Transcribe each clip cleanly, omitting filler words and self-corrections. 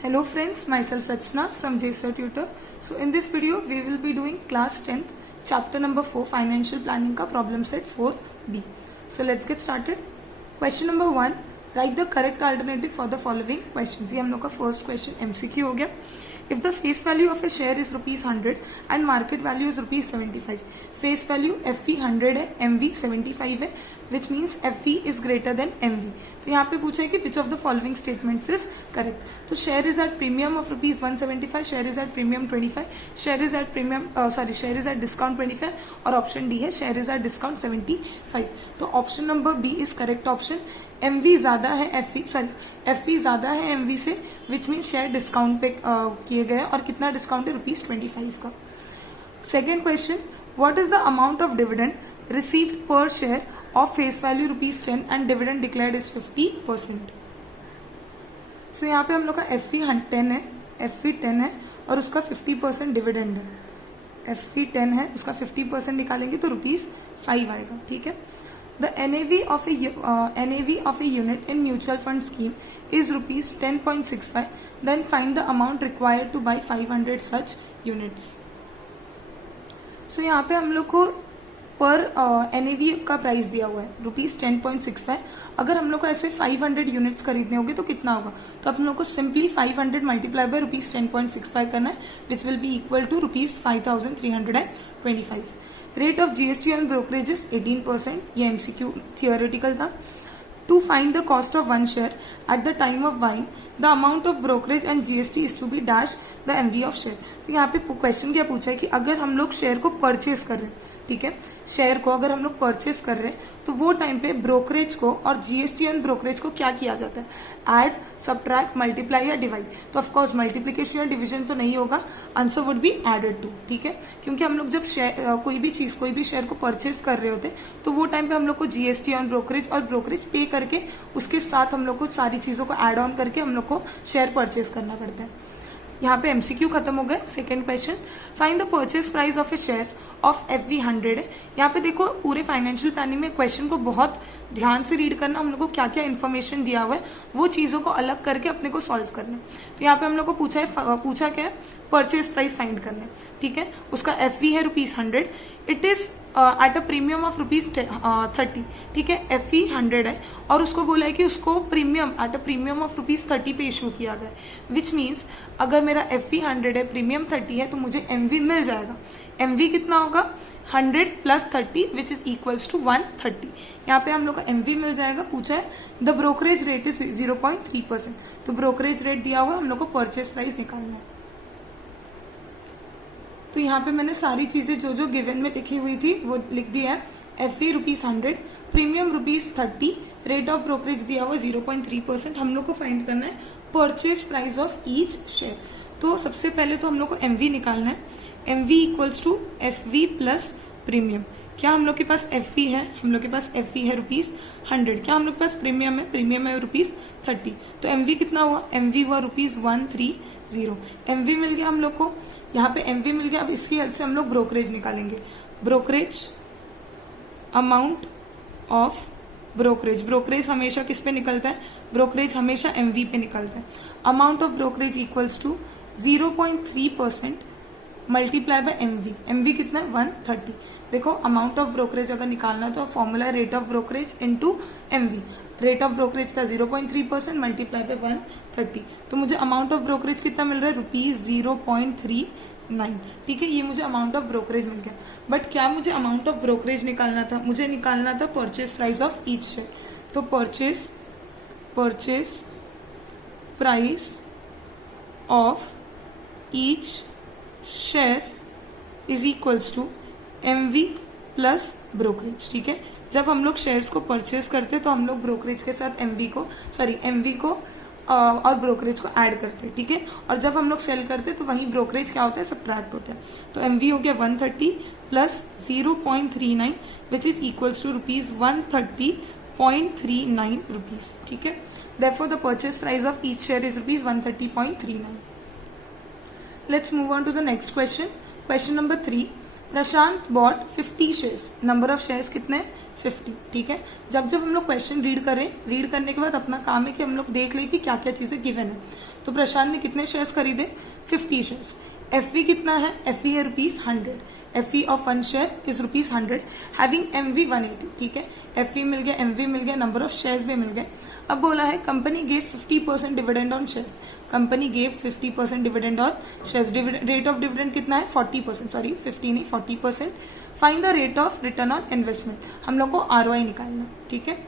Hello friends, myself Rachna from JSR Tutor. So in this video we will be doing class 10th chapter number 4 financial planning का problem set 4B. So let's get started. Question number 1, write the correct alternative for the following questions. ये हम लोग का first question MCQ हो गया. If the face value of a share is rupees 100 and market value is rupees 75, face value FV 100 है, MV 75 है, which means FV is greater than MV. तो यहाँ पे पूछा है कि which of the following statements is correct. तो share is at premium of rupees 175, share is at premium 25, share is at premium share is at discount 25 और option D है share is at discount 75. तो option number B is correct option. MV ज़्यादा है FV ज़्यादा है MV से, which mean share discount पे किए गए और कितना डिस्काउंट है ₹25 का. Second question, what is the amount of dividend received per share of face value ₹10 and dividend declared is 50%. So यहाँ पे हम लोग का FV 10 है और उसका 50% डिविडेंड है. FV 10 है, उसका 50% निकालेंगे तो ₹5 आएगा. ठीक है. The NAV of a unit in mutual fund scheme is rupees 10.65. Then find the amount required to buy 500 such units. So यहाँ पे हम लोग को पर NAV का प्राइस दिया हुआ है रुपीज 10.65. अगर हम लोग को ऐसे 500 यूनिट्स खरीदने होंगे तो कितना होगा, तो अपन लोग को सिंपली 500 मल्टीप्लाई बाय रुपीज 10.65 करना है, which will be equal to rupees 5325. Rate of GST on brokerages 18%. ये MCQ थियोरेटिकल था. To find the cost of one share at the time of buying, the amount of brokerage and GST is to be dash the MV of share. तो यहाँ पे question क्या पूछा है कि अगर हम लोग शेयर को परचेज कर रहे हैं, ठीक है, शेयर को अगर हम लोग परचेज कर रहे हैं तो वो टाइम पे ब्रोकरेज को और GST ऑन ब्रोकरेज को क्या किया जाता है, ऐड, सब्ट्रैक्ट, मल्टीप्लाई या डिवाइड. तो ऑफकोर्स मल्टीप्लीकेशन या डिवीजन तो नहीं होगा, answer would be added to. ठीक है, क्योंकि हम लोग जब कोई भी शेयर को परचेज कर रहे होते तो वो टाइम पे हम लोग को GST ऑन ब्रोकरेज और ब्रोकरेज पे करके उसके साथ हम लोग को सारी चीजों को एड ऑन करके हम लोग को शेयर परचेज करना पड़ता है. यहाँ पे MCQ खत्म हो गया. Second question, find the purchase price of A share of FV 100 है. यहाँ पे देखो पूरे फाइनेंशियल प्लानिंग में क्वेश्चन को बहुत ध्यान से रीड करना, हम लोग को क्या क्या इन्फॉर्मेशन दिया हुआ है वो चीजों को अलग करके अपने को सॉल्व करना है. तो यहाँ पे हम लोग को पूछा क्या है, परचेज प्राइस फाइंड करना है. ठीक है, उसका FV है ₹100. It is at a premium of ₹30. ठीक है, FV 100 है और उसको बोला है कि उसको premium at a premium of ₹30 पे इशू किया गया है, विच मीन्स अगर मेरा FV 100 है, प्रीमियम 30 है, तो मुझे MV मिल जाएगा. MV कितना होगा, 100 + 30 विच इज इक्वल्स टू 130. यहाँ पे हम लोग का MV मिल जाएगा. पूछा है द ब्रोकरेज रेट इज 0.3%. तो ब्रोकरेज रेट दिया हुआ, हम लोग को परचेज प्राइस निकालना है. तो यहाँ पे मैंने सारी चीजें जो गिवन में लिखी हुई थी वो लिख दिया है. FV ₹100, premium ₹30, rate of brokerage दिया हुआ 0.3%. हम लोग को फाइंड करना है purchase price of each share. तो सबसे पहले तो हम लोग को MV निकालना है. MV equals to FV plus premium. क्या हम लोग के पास FV है, हम लोग के पास FV है ₹100. क्या हम लोग के पास प्रीमियम है ₹30. तो MV कितना हुआ, MV हुआ ₹130. MV मिल गया हम लोग को, यहाँ पे MV मिल गया. अब इसकी हेल्प से हम लोग ब्रोकरेज निकालेंगे. ब्रोकरेज, अमाउंट ऑफ ब्रोकरेज हमेशा किस पे निकलता है, ब्रोकरेज हमेशा MV पे निकलता है. Amount of brokerage equals to 0.3% multiply by MV कितना है, 130. देखो अमाउंट ऑफ ब्रोकरेज अगर निकालना तो formula rate of brokerage into MV. Rate of brokerage था 0.3% मल्टीप्लाई बाय 130. तो मुझे अमाउंट ऑफ ब्रोकरेज कितना मिल रहा है, ₹0.39. ठीक है, ये मुझे अमाउंट ऑफ ब्रोकरेज मिल गया. बट क्या मुझे अमाउंट ऑफ ब्रोकरेज निकालना था, मुझे निकालना था purchase price of each share. तो purchase price of each share is equals to MV plus brokerage. ठीक है, जब हम लोग शेयर्स को परचेज करते तो हम लोग ब्रोकरेज के साथ MV को और ब्रोकरेज को ऐड करते हैं. ठीक है, और जब हम लोग सेल करते तो वही ब्रोकरेज क्या होता है, सब्ट्रैक्ट होता है. तो MV हो गया 130 plus 0.39 which is equals to ₹130.39. ठीक है, therefore the purchase price of each share is ₹130.39. Let's move on to the next question. Question number 3. Prashant bought 50 shares, number of shares कितने 50, ठीक है। जब हम लोग क्वेश्चन रीड करें, रीड करने के बाद अपना काम है कि हम लोग देख लें कि क्या क्या चीजें गिवन है। तो प्रशांत ने कितने शेयर्स खरीदे 50 शेयर्स। एफवी कितना है, एफवी है ₹100, FV of 1 share is ₹100 having MV 180, ठीक है। एफवी मिल गया, एमवी मिल गया, नंबर ऑफ शेयर्स भी मिल गए। अब बोला है company gave 50% dividend on shares, company gave 50% dividend on shares, rate of dividend कितना है 40%, सॉरी 50 नहीं 40%। Find the rate of return on investment, हम लोग को ROI निकालना, ठीक है।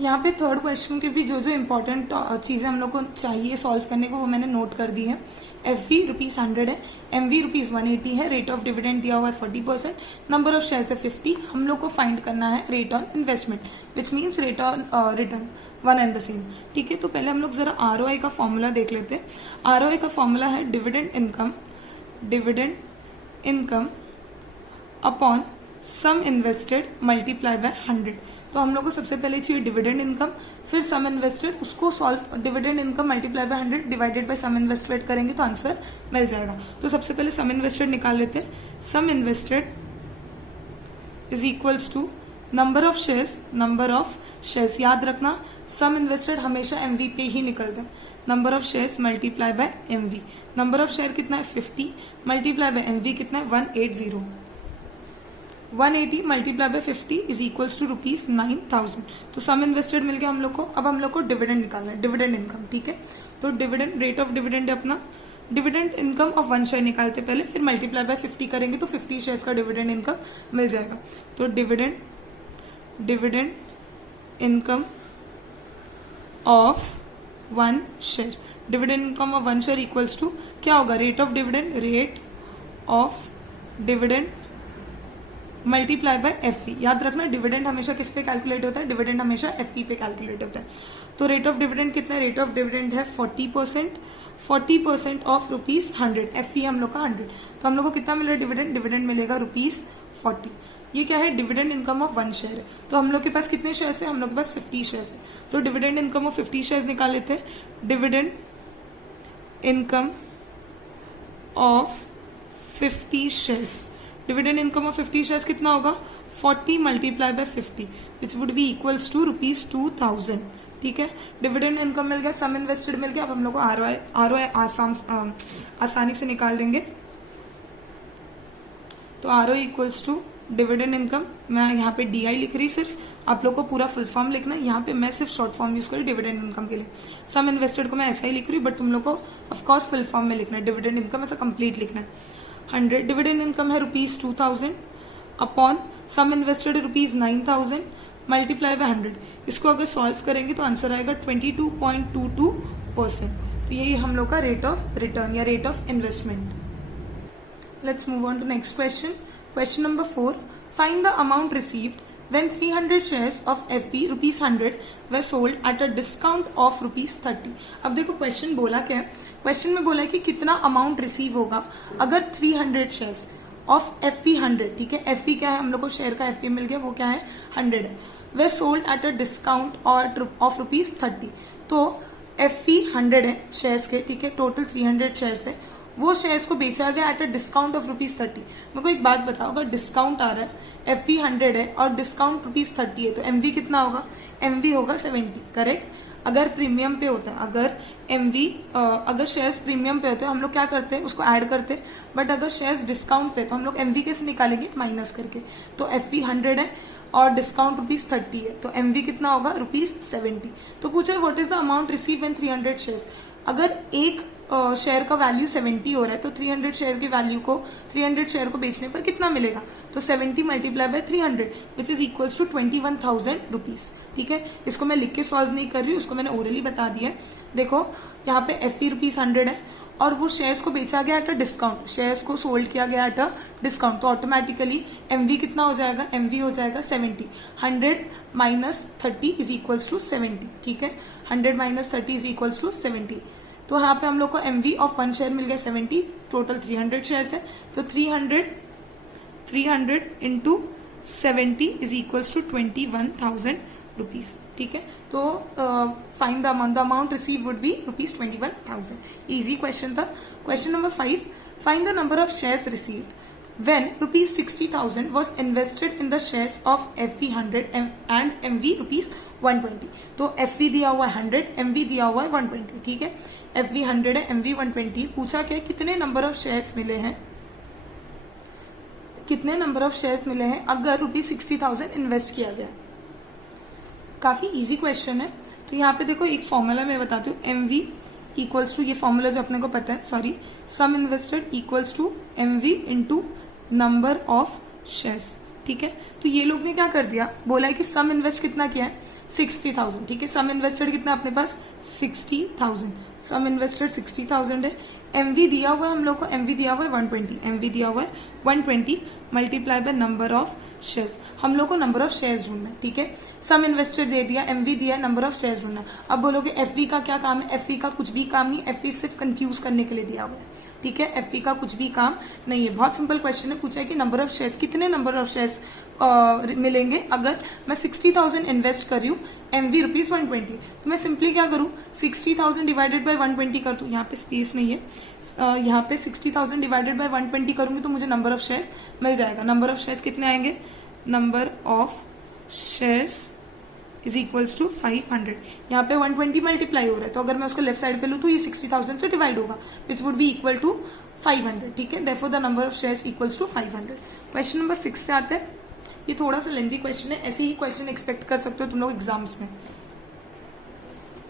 यहाँ पे थर्ड क्वेश्चन के भी जो जो इंपॉर्टेंट चीजें हम लोग को चाहिए सॉल्व करने को वो मैंने नोट कर दी है। एफवी ₹100 है, एमवी ₹180 है, रेट ऑफ डिविडेंड दिया हुआ है 40%, नंबर ऑफ शेयर्स है 50। हम लोग को फाइंड करना है rate on investment which means rate on return, one and the same, ठीक है। तो पहले हम लोग जरा ROI का फॉर्मूला देख लेते हैं। ROI का फॉर्मूला है dividend income upon sum invested multiply by 100। तो हम लोग को सबसे पहले चाहिए डिविडेंड इनकम, फिर सम इन्वेस्टेड, उसको solve dividend income multiply by 100 divided by sum invested करेंगे तो आंसर मिल जाएगा। तो सबसे पहले सम इन्वेस्टेड निकाल लेते हैं। Sum invested is equals to number of shares, याद रखना सम इन्वेस्टेड हमेशा एमवी पे ही निकलता है, number of shares multiply by MV. Number of share कितना है 50 मल्टीप्लाई बाय एमवी कितना है 180, 180 multiply by 50 is equals to ₹9,000। तो सम इन्वेस्टेड मिल गया हम लोग को। अब हम लोग को डिविडेंड निकालना है, डिविडेंड इनकम, ठीक है। तो डिविडेंड, रेट ऑफ डिविडेंड है अपना, डिविडेंड इनकम ऑफ 1 शेयर निकालते पहले, फिर मल्टीप्लाई बाय 50 करेंगे तो 50 शेयर्स का डिविडेंड इनकम मिल जाएगा। तो dividend income of 1 share, dividend income of 1 share equals to क्या होगा, rate of dividend multiply by FV. याद रखना डिविडेंड हमेशा किस पे कैलकुलेट होता है, डिविडेंड हमेशा एफवी पे कैलकुलेट होता है। तो रेट ऑफ डिविडेंड कितना है, रेट ऑफ डिविडेंड है 40% ऑफ ₹100, एफवी हम लोग का 100। तो हम लोग को कितना मिल रहा है डिविडेंड मिलेगा ₹40। ये क्या है, डिविडेंड इनकम ऑफ 1 शेयर है। तो हम लोग के पास कितने शेयर्स है, हम लोग के पास 50 शेयर्स है। तो डिविडेंड इनकम ऑफ 50 शेयर्स निकाल लेते हैं। Dividend income of 50 shares, dividend income of 50 shares कितना होगा 40 multiply by 50 which would be equals to ₹2,000, ठीक है। डिविडेंड इनकम मिल गया, सम इन्वेस्टेड मिल गया। अब हम लोग को ROI आसानी से निकाल देंगे। तो ROI equals to dividend income, मैं यहाँ पे DI लिख रही, सिर्फ आप लोग को पूरा फुल फॉर्म लिखना है। यहाँ पे मैं सिर्फ शॉर्ट फॉर्म यूज करी डिविडेंड इनकम के लिए। सम इन्वेस्टेड को मैं ऐसा ही लिख रही हूँ, बट तुम लोग को ऑफकोर्स फुल फॉर्म में लिखना है। डिविडेंड इनकम ऐसा कंप्लीट लिखना है। 100 डिविडेंड इनकम है ₹2,000 upon sum invested ₹9,000 multiply by 100। इसको अगर सॉल्व करेंगे तो आंसर आएगा 22.22%। तो यही हम लोग का रेट ऑफ रिटर्न या rate of investment. Let's move on to next question. Question number 4, find the amount received when 300 shares of FV ₹100 were sold at a discount of ₹30। अब देखो क्वेश्चन बोला क्या है, क्वेश्चन में बोला है कि कितना अमाउंट रिसीव होगा अगर 300 शेयर्स ऑफ FV 100, ठीक है। FV क्या है, हम लोग को शेयर का FV मिल गया, वो क्या है 100 है। We sold at a discount of ₹30। तो FV 100 है शेयर्स के, ठीक है। टोटल 300 शेयर्स है, वो शेयर्स को बेचा गया एट अ डिस्काउंट ऑफ ₹30। मेरे को एक बात बताओ, अगर डिस्काउंट आ रहा है, FV 100 है और डिस्काउंट ₹30 है, तो MV कितना होगा, MV होगा 70, करेक्ट। अगर प्रीमियम पे होता है, अगर शेयर्स प्रीमियम पे होते हैं हम लोग क्या करते हैं, उसको ऐड करते हैं। बट अगर शेयर्स डिस्काउंट पे तो हम लोग MV कैसे निकालेंगे, माइनस करके। तो FV 100 है और डिस्काउंट ₹30 है, तो MV कितना होगा ₹70। तो पूछा what is the amount receive when 300 shares. अगर एक शेयर का वैल्यू 70 हो रहा है तो 300 शेयर की वैल्यू को 300 शेयर को बेचने पर कितना मिलेगा, तो 70 multiply by 300 which is equals to 21,000 rupees, ठीक है। इसको मैं लिख के सॉल्व नहीं कर रही हूँ, इसको मैंने ओरली बता दिया है। देखो यहाँ पे FV ₹100 है और वो शेयर्स को बेचा गया एट अ डिस्काउंट, शेयर्स को सोल्ड किया गया एट अ डिस्काउंट, तो ऑटोमेटिकली MV कितना हो जाएगा, MV हो जाएगा 70। 100 माइनस 30 इज इक्वल्स टू 70, ठीक है। 100 माइनस 30 इज इक्वल्स टू 70। तो यहाँ पे हम लोग को MV ऑफ 1 शेयर मिल गया 70, टोटल 300 शेयर्स है, तो 300 into 70 is equals to 21,000 rupees, ठीक है। तो find the amount receive would be ₹21,000। Easy question था। Question number 5, find the number of shares received when rupees 60,000 was invested in the shares of FV100 and MV rupees 120. तो FV दिया हुआ है 100, MV दिया हुआ है 120. ठीक है, FV 100 है, MV 120. पूछा क्या कितने नंबर ऑफ शेयर्स मिले हैं, कितने नंबर ऑफ शेयर्स मिले हैं अगर रुपीज 60,000 इन्वेस्ट किया गया. काफी इजी क्वेश्चन है. तो यहाँ पे देखो एक फॉर्मूला मैं बताती हूँ. MV इक्वल्स टू, ये फॉर्मूला जो अपने को पता है, sorry, sum invested equals to MV into number of shares. ठीक है, तो ये लोग ने क्या कर दिया, बोला है कि सम इन्वेस्ट कितना किया है 60,000. ठीक है, सम इन्वेस्टेड कितना अपने पास 60,000, सम इन्वेस्टेड 60,000 है. MV दिया हुआ है हम लोग को, MV दिया हुआ है 120, MV दिया हुआ है 120 multiply by number of shares. हम लोग को नंबर ऑफ शेयर्स ढूंढना है. ठीक है, सम इन्वेस्टेड दे दिया, MV दिया, नंबर ऑफ शेयर्स ढूंढना. अब बोलोगे FV का क्या काम है, FV का कुछ भी काम नहीं, FV सिर्फ कंफ्यूज करने के लिए दिया हुआ है. ठीक है, FV का कुछ भी काम नहीं है. बहुत सिंपल क्वेश्चन है. पूछा है कि नंबर ऑफ शेयर्स, कितने नंबर ऑफ शेयर्स मिलेंगे अगर मैं 60,000 इन्वेस्ट कर रही हूँ, MV रुपीज 120. तो मैं सिंपली क्या करूँ, 60,000 डिवाइडेड बाय 120 कर दूँ. यहाँ पे स्पेस नहीं है, यहाँ पे 60,000 डिवाइडेड बाय 120 करूंगी तो मुझे नंबर ऑफ शेयर्स मिल जाएगा. नंबर ऑफ शेयर्स कितने आएंगे, number of shares is equals to 500. यहाँ पे 120 मल्टीप्लाई हो रहा है, तो अगर मैं उसको लेफ्ट साइड पे लूँ तो ये 60,000 से डिवाइड होगा, which would be equal to 500. ठीक है, therefore the number of shares equals to 500. Question number 6 पे आते हैं. ये थोड़ा सा लेंथी क्वेश्चन है, ऐसे ही क्वेश्चन एक्सपेक्ट कर सकते हो तुम लोग एग्जाम्स में.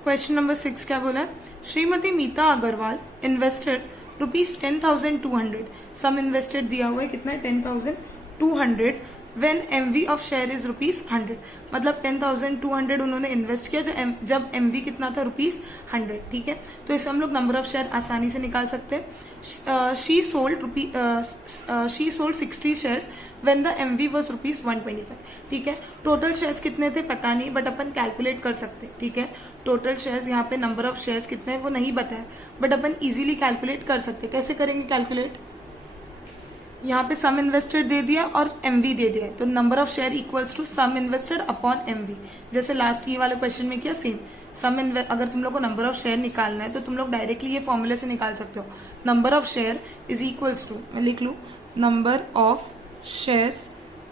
क्वेश्चन नंबर 6 क्या बोला है, श्रीमती मीता अग्रवाल इन्वेस्टेड रुपीज 10,200. सम इन्वेस्टेड दिया हुआ है कितना है 10,200. When MV of share is rupees 100. मतलब 10,200 उन्होंने इन्वेस्ट किया जब MV कितना था रुपीज 100. ठीक है, तो इससे हम लोग नंबर ऑफ शेयर आसानी से निकाल सकते हैं. She sold 60 shares when the MV was rupees 125. ठीक है, टोटल शेयर्स कितने थे पता नहीं, बट अपन कैलकुलेट कर सकते हैं. ठीक है, टोटल शेयर्स, यहाँ पे नंबर ऑफ शेयर्स कितने हैं वो नहीं बताया, बट अपन इजीली कैलकुलेट कर सकते हैं. कैसे करेंगे कैलकुलेट, यहाँ पे सम इन्वेस्टेड दे दिया और MV दे दिया है, तो number of share equals to sum invested upon MV. जैसे लास्ट ये वाले क्वेश्चन में किया सेम. अगर तुम लोग को नंबर ऑफ शेयर निकालना है तो तुम लोग डायरेक्टली ये फॉर्मूले से निकाल सकते हो. Number of share is equals to, मैं लिख लू, number of shares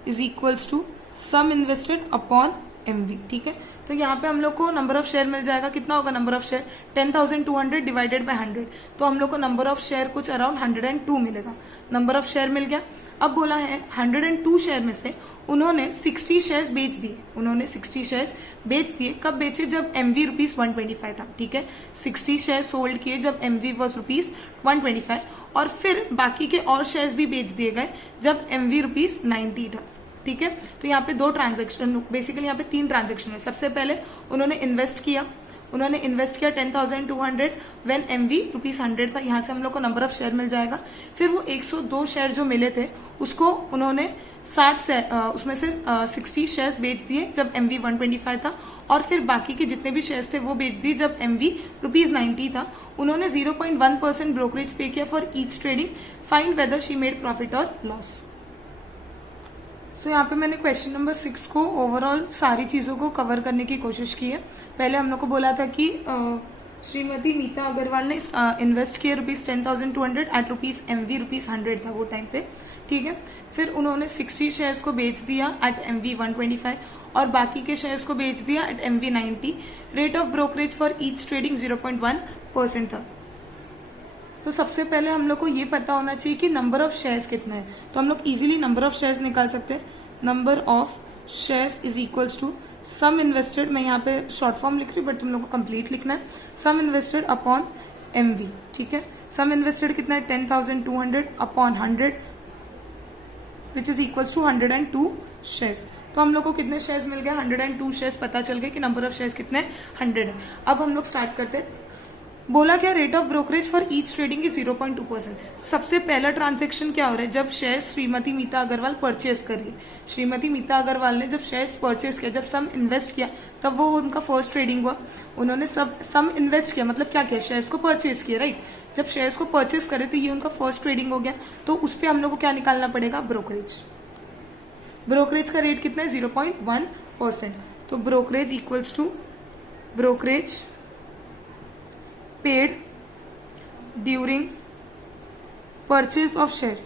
is equals to sum invested upon MV. ठीक है, तो यहाँ पे हम लोग को नंबर ऑफ शेयर मिल जाएगा. कितना होगा number of share, 10,200 divided by 100. तो हम लोग को नंबर ऑफ शेयर कुछ अराउंड 102 मिलेगा. नंबर ऑफ शेयर मिल गया. अब बोला है 102 शेयर में से उन्होंने 60 शेयर्स बेच दिए. उन्होंने 60 शेयर्स बेच दिए. कब बेचे, जब MV रुपीज 125 था. ठीक है, 60 शेयर सोल्ड किए जब MV वॉज रुपीज 125, और फिर बाकी के और शेयर्स भी बेच दिए गए जब MV रुपीज 90 था. ठीक है, तो यहाँ पे दो ट्रांजेक्शन, बेसिकली यहाँ पे 3 ट्रांजेक्शन है. सबसे पहले उन्होंने इन्वेस्ट किया 10,200 व्हेन MV रुपीज 100 था. यहाँ से हम लोग को नंबर ऑफ शेयर मिल जाएगा. फिर वो 102 शेयर जो मिले थे उसको उन्होंने 60 उसमें से 60 शेयर्स बेच दिए जब MV 125 था, और फिर बाकी के जितने भी शेयर्स थे वो बेच दिए जब MV रुपीज 90 था. उन्होंने 0.1% ब्रोकरेज पे किया for each trading. Find whether she made profit और लॉस. सो यहाँ पे मैंने क्वेश्चन नंबर 6 को ओवरऑल सारी चीजों को कवर करने की कोशिश की है. पहले हम लोग को बोला था कि श्रीमती मीता अग्रवाल ने इन्वेस्ट किया rupees 10,200 at rupees MV rupees 100 था वो टाइम पे. ठीक है, फिर उन्होंने 60 शेयर्स को बेच दिया एट MV 125 और बाकी के शेयर्स को बेच दिया at MV 90. Rate of brokerage for each trading 0.1% था. तो सबसे पहले हम लोग को ये पता होना चाहिए कि नंबर ऑफ शेयर्स कितना है. तो हम लोग इजीली नंबर ऑफ शेयर्स निकाल सकते हैं. Number of shares is equals to sum invested, मैं यहाँ पे शॉर्ट फॉर्म लिख रही हूँ बट तुम लोग को कंप्लीट लिखना है, सम इन्वेस्टेड अपॉन MV. ठीक है, सम इन्वेस्टेड कितना है 10,200 upon 100 which is equals to 102 shares. तो हम लोग को कितने शेयर्स मिल गए, 102 शेयर्स. पता चल गए कि नंबर ऑफ शेयर्स कितने 100 है. अब हम लोग स्टार्ट करते हैं. बोला क्या, rate of brokerage for each trading is 0.2%. सबसे पहला ट्रांजेक्शन क्या हो रहा है, जब शेयर श्रीमती मीता अग्रवाल परचेज कर रही है. श्रीमती मीता अग्रवाल ने जब शेयर्स परचेज किया, जब सम इन्वेस्ट किया, तब वो उनका फर्स्ट ट्रेडिंग हुआ. उन्होंने सम इन्वेस्ट किया मतलब क्या किया, शेयर्स को परचेज किया. राइट, जब शेयर्स को परचेज करे तो ये उनका फर्स्ट ट्रेडिंग हो गया. तो उस पर हम लोग को क्या निकालना पड़ेगा, ब्रोकरेज. ब्रोकरेज का रेट कितना है 0.1%. तो brokerage equals to brokerage paid during purchase of share.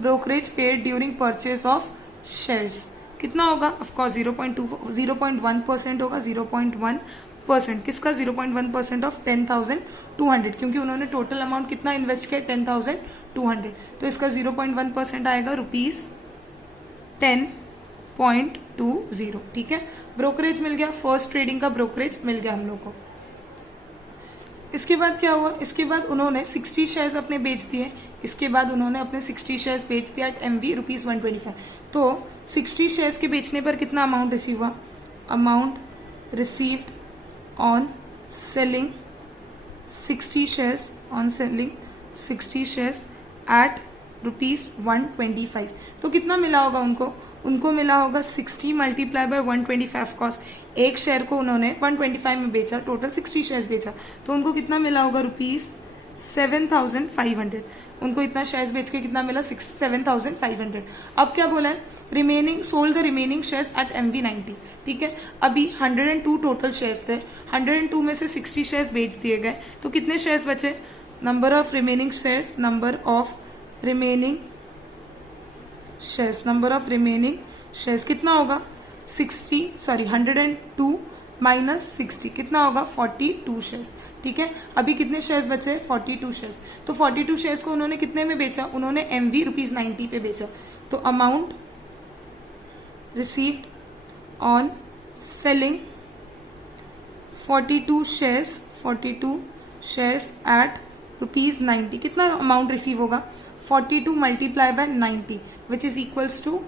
Brokerage paid during purchase of shares कितना होगा? ऑफकोर्स 0.1% होगा, 0.1%। किसका? 0.1% ऑफ 10,200, क्योंकि उन्होंने टोटल अमाउंट कितना इन्वेस्ट किया? 10,200। तो इसका 0.1% आएगा ₹10.20। ठीक है, ब्रोकरेज मिल गया, फर्स्ट ट्रेडिंग का ब्रोकरेज मिल गया हम लोग को। इसके बाद क्या हुआ? इसके बाद उन्होंने 60 शेयर्स अपने बेच दिए। इसके बाद उन्होंने अपने 60 शेयर्स बेच दिया एट MV ₹125। तो 60 शेयर्स के बेचने पर कितना अमाउंट रिसीव हुआ? Amount received on selling 60 shares, on selling 60 shares at ₹125। तो कितना मिला होगा उनको? उनको मिला होगा 60 मल्टीप्लाई बाय 125 कॉस्ट। एक शेयर को उन्होंने 125 में बेचा, टोटल 60 शेयर्स बेचा, तो उनको कितना मिला होगा? ₹7,500। उनको इतना शेयर्स बेच के कितना मिला? 7,500। अब क्या बोला है? Remaining sold the remaining shares at MV 90। ठीक है, अभी 102 टोटल शेयर्स थे, 102 में से 60 शेयर्स बेच दिए गए, तो कितने शेयर्स बचे? Number of remaining shares, number of remaining shares कितना होगा? 102 माइनस 60 कितना होगा? 42 शेयर्स। ठीक है, अभी कितने शेयर्स बचे? 42 शेयर्स। तो 42 शेयर्स को उन्होंने कितने में बेचा? उन्होंने MV ₹90 पे बेचा। तो amount received on selling 42 shares at ₹90। कितना अमाउंट रिसीव होगा? 42 multiply by 90 which is equals to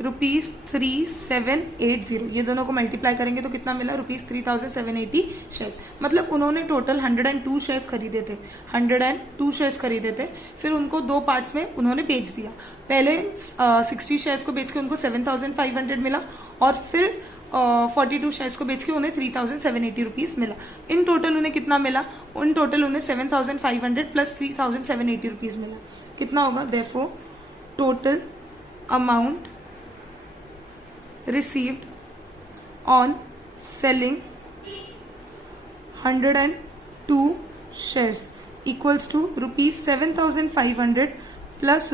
₹3780। ये दोनों को मल्टीप्लाई करेंगे तो कितना मिला? ₹3780 शेयर्स। मतलब उन्होंने टोटल 102 शेयर्स खरीदे थे, 102 शेयर्स खरीदे थे, फिर उनको दो पार्ट्स में उन्होंने बेच दिया। पहले 60 शेयर्स को बेच के उनको 7,500 मिला, और फिर 42 शेयर्स को बेच के उन्हें ₹3,780 मिला। इन टोटल उन्हें कितना मिला? उन टोटल उन्हें 7,500 प्लस ₹3,780 मिला। कितना होगा? Therefore total amount received on selling 102 shares equals to ₹7,500 plus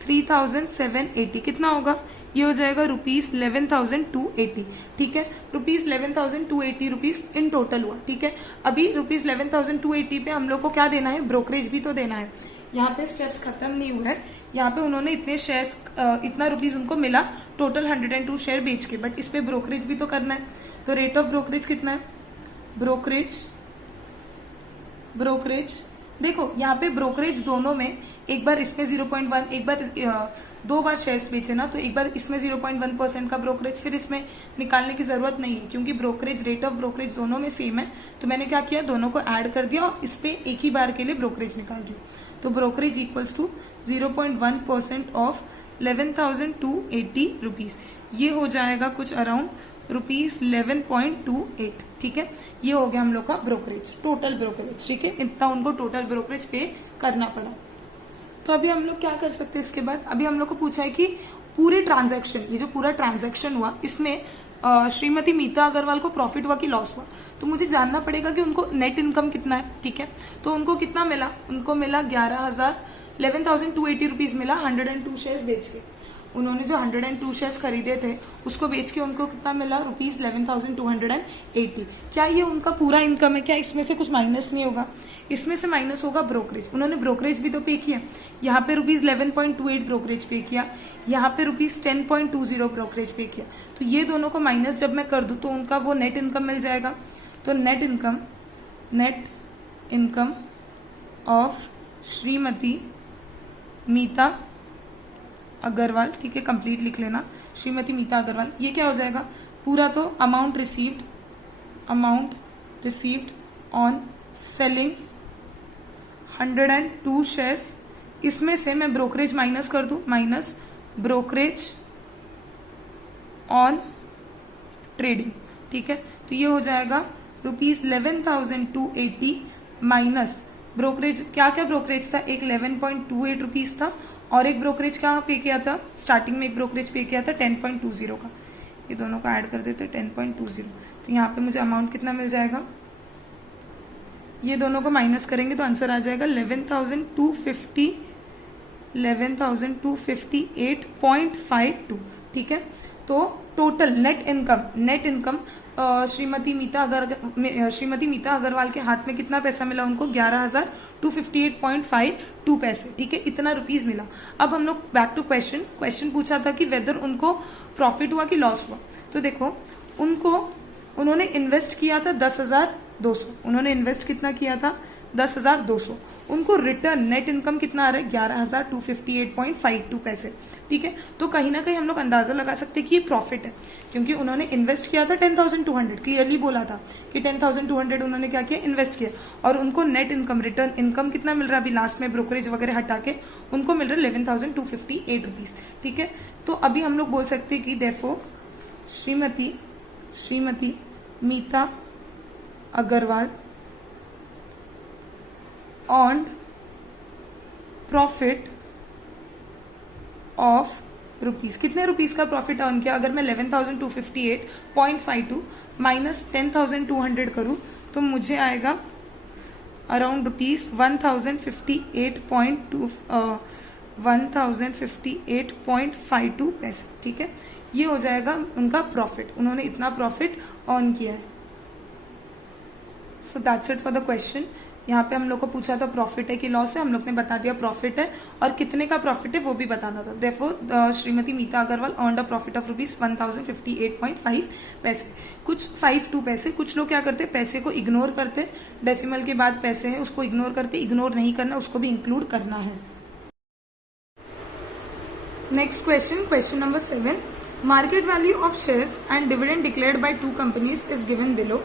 ₹3,780। कितना होगा? ये हो जाएगा ₹11,280। ठीक है, ₹11,280 इन टोटल हुआ। ठीक है, अभी ₹11,280 पे हम लोग को क्या देना है? ब्रोकरेज भी तो देना है। यहाँ पे स्टेप्स खत्म नहीं हुए हैं, यहाँ पे उन्होंने इतने शेयर्स इतना रुपीज उनको मिला टोटल 102 शेयर बेच के, बट इस पे ब्रोकरेज भी तो करना है। तो रेट ऑफ ब्रोकरेज कितना है? ब्रोकरेज देखो, यहाँ पे ब्रोकरेज दोनों में एक बार इसमें 0.1, एक बार 2 बार शेयर्स बेचे ना, तो एक बार इसमें 0.1% का ब्रोकरेज, फिर इसमें निकालने की जरूरत नहीं है, क्योंकि ब्रोकरेज रेट ऑफ ब्रोकरेज दोनों में सेम है। तो मैंने क्या किया? दोनों को ऐड कर दिया और इस पे एक ही बार के लिए ब्रोकरेज निकाल रही हूँ। तो ब्रोकरेज इक्वल्स टू 0.1% ऑफ 11,280 ये हो जाएगा कुछ अराउंड ₹11.28। ठीक है, ये हो गया हम लोग का ब्रोकरेज, टोटल ब्रोकरेज। ठीक है, इतना उनको टोटल ब्रोकरेज पे करना पड़ा। तो अभी हम लोग क्या कर सकते हैं? इसके बाद अभी हम लोग को पूछा है कि पूरे ट्रांजैक्शन, ये जो पूरा ट्रांजैक्शन हुआ, इसमें श्रीमती मीता अग्रवाल को प्रॉफिट हुआ कि लॉस हुआ, तो मुझे जानना पड़ेगा कि उनको नेट इनकम कितना है। ठीक है, तो उनको कितना मिला? उनको मिला 11,280 मिला 102 शेयर्स बेच के। उन्होंने जो 102 शेयर्स खरीदे थे उसको बेच के उनको कितना मिला? ₹11,280। क्या ये उनका पूरा इनकम है? क्या इसमें से कुछ माइनस नहीं होगा? इसमें से माइनस होगा ब्रोकरेज। उन्होंने ब्रोकरेज भी तो पे किया, यहाँ पे ₹11.28 ब्रोकरेज पे किया, यहाँ पे ₹10.20 ब्रोकरेज पे किया। तो ये दोनों को माइनस जब मैं कर दूं तो उनका वो नेट इनकम मिल जाएगा। तो net income of Shrimati Meeta Agarwal, ठीक है, कंप्लीट लिख लेना, श्रीमती मीता अग्रवाल, ये क्या हो जाएगा? पूरा तो amount received on selling 102 shares, इसमें से मैं ब्रोकरेज माइनस कर दूं, माइनस ब्रोकरेज ऑन ट्रेडिंग। ठीक है, तो ये हो जाएगा ₹11,280 माइनस ब्रोकरेज। क्या क्या ब्रोकरेज था? एक ₹11.28 था, और एक ब्रोकरेज कहाँ पे किया था? स्टार्टिंग में एक ब्रोकरेज पे किया था 10.20 का। ये दोनों को ऐड कर देते 10.20। तो यहाँ पे मुझे अमाउंट कितना मिल जाएगा? ये दोनों को माइनस करेंगे तो आंसर आ जाएगा 11,250 11,258.52, ठीक है। तो total net income Shrimati Meeta Agarwal के हाथ में कितना पैसा मिला उनको? 11,258.52 पैसे, ठीक है, इतना रुपीज मिला। अब हम लोग बैक टू क्वेश्चन पूछा था कि वेदर उनको प्रॉफिट हुआ कि लॉस हुआ। तो देखो उन्होंने इन्वेस्ट किया था 10,200, उन्होंने इन्वेस्ट कितना किया था? 10,200। उनको रिटर्न नेट इनकम कितना आ रहा है? 11,258.52 पैसे, ठीक है। तो कहीं ना कहीं हम लोग अंदाजा लगा सकते हैं कि ये प्रॉफिट है, क्योंकि उन्होंने इन्वेस्ट किया था 10,200, क्लियरली बोला था कि 10,200 उन्होंने क्या किया? इन्वेस्ट किया, और उनको नेट इनकम रिटर्न इनकम कितना मिल रहा है? अभी लास्ट में ब्रोकरेज वगैरह हटा के उनको मिल रहा है 11,258 रुपीज, ठीक है। तो अभी हम लोग बोल सकते हैं कि therefore Shrimati Meeta Agarwal earned profit of rupees. कितने रुपीज का प्रॉफिट अर्न किया? अगर मैं 11,258.52 माइनस 10,200 करूं तो मुझे आएगा अराउंड रुपीज 1,058.52 पैसे, ठीक है। ये हो जाएगा उनका प्रॉफिट, उन्होंने इतना प्रॉफिट अर्न किया है। So that's it for the question. यहाँ पे हम लोग को पूछा था प्रॉफिट है कि लॉस है, हम लोग ने बता दिया प्रॉफिट है, और कितने का प्रॉफिट है वो भी बताना था। Therefore Shrimati Meeta Agarwal earned a profit of rupees 1,058.5 पैसे। कुछ 52 पैसे, कुछ लोग क्या करते हैं? पैसे को इग्नोर करते, डेसिमल के बाद पैसे है उसको इग्नोर करते, इग्नोर नहीं करना, उसको भी इंक्लूड करना है। Next question number 7, market value of shares and dividend declared by 2 companies is given below.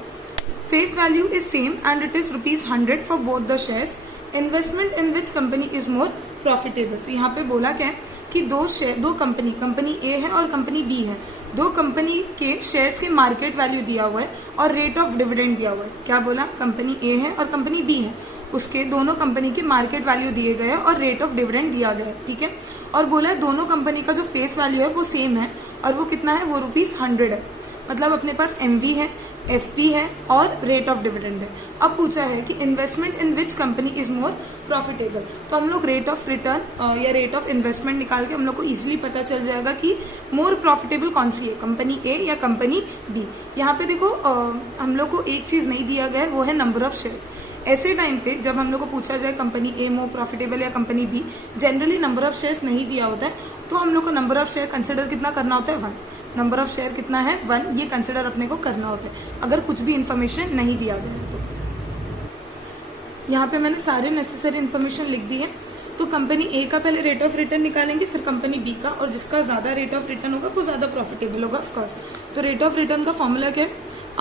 Face value is same and it is ₹100 for both the shares. Investment in which company is more profitable? तो यहाँ पे बोला क्या है कि दो company A है और कंपनी B है, दो कंपनी के शेयर्स के मार्केट वैल्यू दिया हुआ है और रेट ऑफ डिविडेंड दिया हुआ है। क्या बोला? कंपनी A है और कंपनी B है, उसके दोनों कंपनी के मार्केट वैल्यू दिए गए हैं और रेट ऑफ डिविडेंड दिया गया है, ठीक है। और बोला है दोनों कंपनी का जो फेस वैल्यू है वो सेम है, और वो कितना है? वो ₹100 है। मतलब अपने पास MV है, FP है और रेट ऑफ डिविडेंड है। अब पूछा है कि investment in which company is more profitable. तो हम लोग रेट ऑफ रिटर्न या रेट ऑफ इन्वेस्टमेंट निकाल के हम लोग को इजीली पता चल जाएगा कि मोर प्रॉफिटेबल कौन सी है, कंपनी A या कंपनी B। यहाँ पे देखो हम लोग को एक चीज नहीं दिया गया है, वो है नंबर ऑफ शेयर्स। ऐसे टाइम पे जब हम लोग को पूछा जाए कंपनी A मोर प्रॉफिटेबल या company B, generally number of shares नहीं दिया होता है, तो हम लोग को नंबर ऑफ शेयर कंसिडर कितना करना होता है? 1। नंबर ऑफ शेयर कितना है? 1। ये कंसिडर अपने को करना होता है अगर कुछ भी इन्फॉर्मेशन नहीं दिया गया है तो। यहाँ पे मैंने सारे नेसेसरी इन्फॉर्मेशन लिख दी है। तो कंपनी A का पहले रेट ऑफ रिटर्न निकालेंगे, फिर कंपनी B का, और जिसका ज्यादा रेट ऑफ रिटर्न होगा वो ज्यादा प्रॉफिटेबल होगा ऑफकोर्स। तो रेट ऑफ रिटर्न का फॉर्मूला क्या है?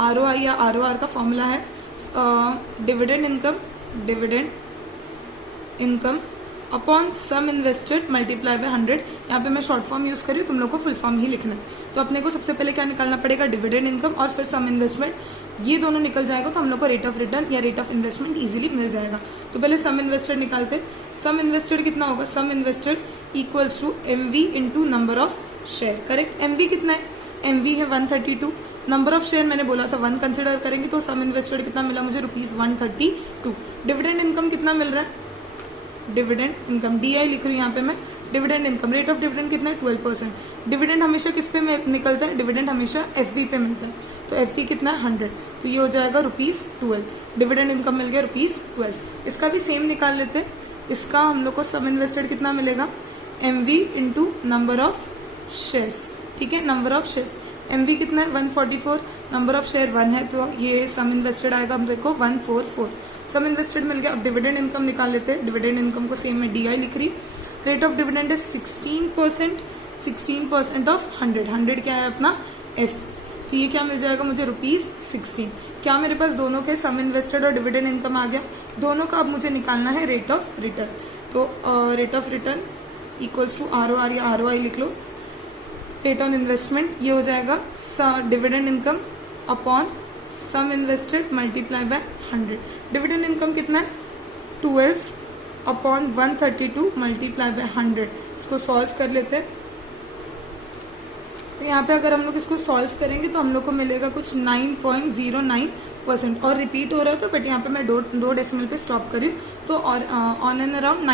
ROI या ROR का फॉर्मूला है dividend income upon sum invested multiply by 100। यहाँ पे मैं शॉर्ट फॉर्म यूज करी हूँ, तुम लोग को फुल फॉर्म ही लिखना है। तो अपने को सबसे पहले क्या निकालना पड़ेगा? डिविडेंड इनकम और फिर सम इन्वेस्टमेंट। ये दोनों निकल जाएगा तो हम लोग को रेट ऑफ रिटर्न या रेट ऑफ इन्वेस्टमेंट इजीली मिल जाएगा। तो पहले सम इन्वेस्टेड निकालते। सम इन्वेस्टेड कितना होगा? Sum invested equals to MV into number of share. Correct. MV कितना है? MV है 132। नंबर ऑफ शेयर मैंने बोला था 1 कंसिडर करेंगे, तो सम इन्वेस्टेड कितना मिला मुझे? ₹132। डिविडेंड इनकम कितना मिल रहा है? डिविडेंड इनकम DI लिख रही हूँ यहाँ पे मैं। Dividend income, rate of dividend कितना है? 12%। डिविडेंड हमेशा किस पे निकलता है? डिविडेंड हमेशा FV पे मिलता है, तो FV कितना है? 100। तो ये हो जाएगा ₹12। डिविडेंड इनकम मिल गया ₹12। इसका भी सेम निकाल लेते हैं। इसका हम लोग को सम इन्वेस्टेड कितना मिलेगा? MV into number of shares, ठीक है। नंबर ऑफ शेयर्स MV कितना है? 144। नंबर ऑफ शेयर 1 है, तो ये सम इन्वेस्टेड आएगा हम देखो 144। सम इन्वेस्टेड मिल गया। अब डिविडेंड इनकम निकाल लेते हैं। डिविडेंड इनकम को सेम में DI लिख रही। रेट ऑफ डिविडेंड है 16%। 16% ऑफ 100। 100 क्या है अपना? F। तो ये क्या मिल जाएगा मुझे? ₹16। क्या मेरे पास दोनों के सम इन्वेस्टेड और डिविडेंड इनकम आ गया? दोनों का अब मुझे निकालना है रेट ऑफ रिटर्न। तो rate of return equals to ROR या ROI लिख लो। रेट ऑन इन्वेस्टमेंट ये हो जाएगा dividend income upon sum invested multiply by 100। Dividend income कितना है? 12 अपॉन 132 मल्टीप्लाई बाय 100। इसको सॉल्व कर लेते हैं। तो यहाँ पे अगर हम लोग इसको सॉल्व करेंगे तो हम लोग को मिलेगा कुछ 9.09%। और रिपीट हो रहा था, बट यहाँ पे मैं दो डेसिमल पे स्टॉप करी, तो और ऑन एंड अराउंड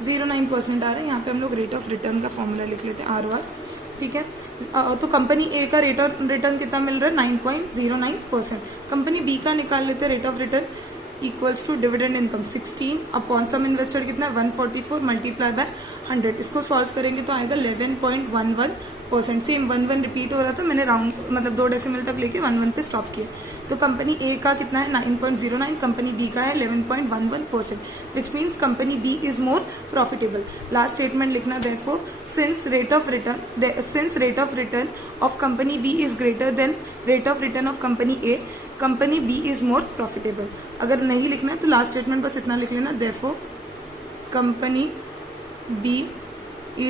9.09% आ रहा है। यहाँ पे हम लोग रेट ऑफ रिटर्न का फॉर्मूला लिख लेते हैं ROR, ठीक है। तो कंपनी ए का रेट ऑफ रिटर्न कितना मिल रहा है 9.09%। कंपनी बी का निकाल लेते हैं rate of return equals to dividend income 16 upon sum invested कितना है 144 मल्टीप्लाई बाय 100। इसको सॉल्व करेंगे तो आएगा 11.11%। सेम 11 रिपीट हो रहा था, मैंने राउंड मतलब 2 डेसिमल तक लेके 11 पे स्टॉप किया। तो कंपनी ए का कितना है 9.09, कंपनी बी का है 11.11%, which means company B is more profitable. Last statement लिखना therefore since rate of return of company B is greater than rate of return of company A, company B is more profitable. अगर नहीं लिखना है तो last statement बस इतना लिख लेना, therefore company B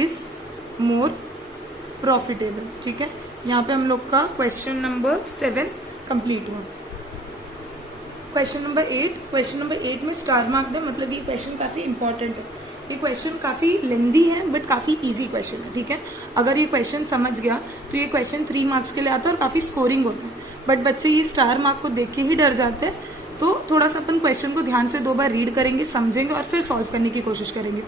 is more profitable, ठीक है। यहाँ पे हम लोग का क्वेश्चन नंबर 7 कंप्लीट हुआ। क्वेश्चन नंबर 8 में स्टार मार्क दे, मतलब ये क्वेश्चन काफी इंपॉर्टेंट है। ये क्वेश्चन काफी लेंदी है बट काफी इजी क्वेश्चन है, ठीक है। अगर ये क्वेश्चन समझ गया तो ये क्वेश्चन 3 मार्क्स के लिए आता है और काफी स्कोरिंग होता है। बट बच्चे ये स्टार मार्क को देख के ही डर जाते हैं, तो थोड़ा सा अपन क्वेश्चन को ध्यान से 2 बार रीड करेंगे, समझेंगे और फिर सॉल्व करने की कोशिश करेंगे।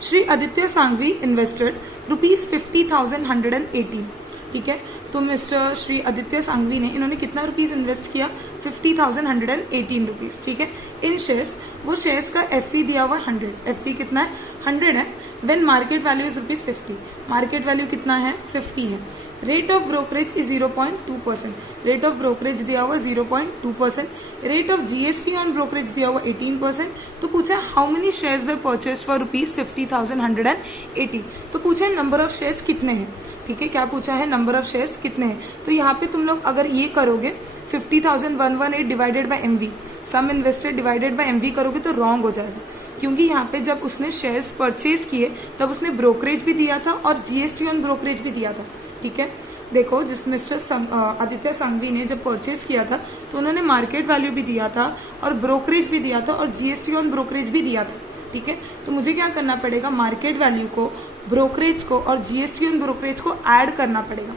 श्री आदित्य सांघवी इन्वेस्टेड ₹50,118, ठीक है। तो मिस्टर श्री आदित्य सांघवी ने इन्होंने कितना रुपीज इन्वेस्ट किया 50,118 रुपीज, ठीक है। इन शेयर्स, वो शेयर्स का FV दिया हुआ 100, FV कितना है 100 है। When market value is ₹50, market value कितना है 50 है। Rate of brokerage is 0.2%, rate of brokerage दिया हुआ 0.2%। Rate of GST on brokerage दिया हुआ 18%। तो पूछा how many shares way purchase for ₹50,180, तो पूछा नंबर ऑफ शेयर्स कितने हैं, ठीक है। क्या पूछा है नंबर ऑफ शेयर्स कितने हैं। तो यहाँ पे तुम लोग अगर ये करोगे 50,118 divided by MV, sum invested divided by MV करोगे तो रॉन्ग हो जाएगा, क्योंकि यहाँ पे जब उसने शेयर्स परचेज किए तब उसने ब्रोकरेज भी दिया था और GST ऑन ब्रोकरेज भी दिया था, ठीक है। देखो जिस मिस्टर आदित्य सांघवी ने जब परचेज किया था तो उन्होंने मार्केट वैल्यू भी दिया था और ब्रोकरेज भी दिया था और GST ऑन ब्रोकरेज भी दिया था, ठीक है। तो मुझे क्या करना पड़ेगा, मार्केट वैल्यू को, ब्रोकरेज को और GST ऑन ब्रोकरेज को ऐड करना पड़ेगा।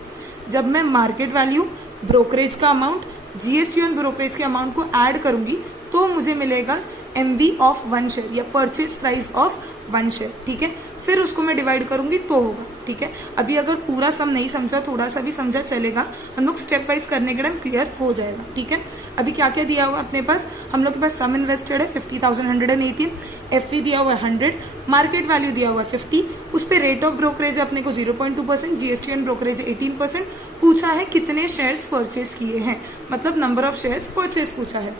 जब मैं मार्केट वैल्यू, ब्रोकरेज का अमाउंट, GST ऑन ब्रोकरेज के अमाउंट को ऐड करूंगी तो मुझे मिलेगा MV ऑफ 1 शेयर या परचेज प्राइस ऑफ 1 शेयर, ठीक है। फिर उसको मैं डिवाइड करूंगी तो होगा, ठीक है। अभी अगर पूरा सम नहीं समझा, थोड़ा सा भी समझा चलेगा, हम लोग स्टेप वाइज करने के टाइम क्लियर हो जाएगा, ठीक है। अभी क्या क्या दिया हुआ अपने पास, हम लोग के पास सम इन्वेस्टेड है 50,118, FV दिया हुआ है 100, मार्केट वैल्यू दिया हुआ है 50, उस पर रेट ऑफ ब्रोकरेज अपने को 0.2%, GST ऑन ब्रोकरेज 18%। पूछा है कितने शेयर्स परचेज किए हैं, मतलब नंबर ऑफ शेयर्स परचेज पूछा है।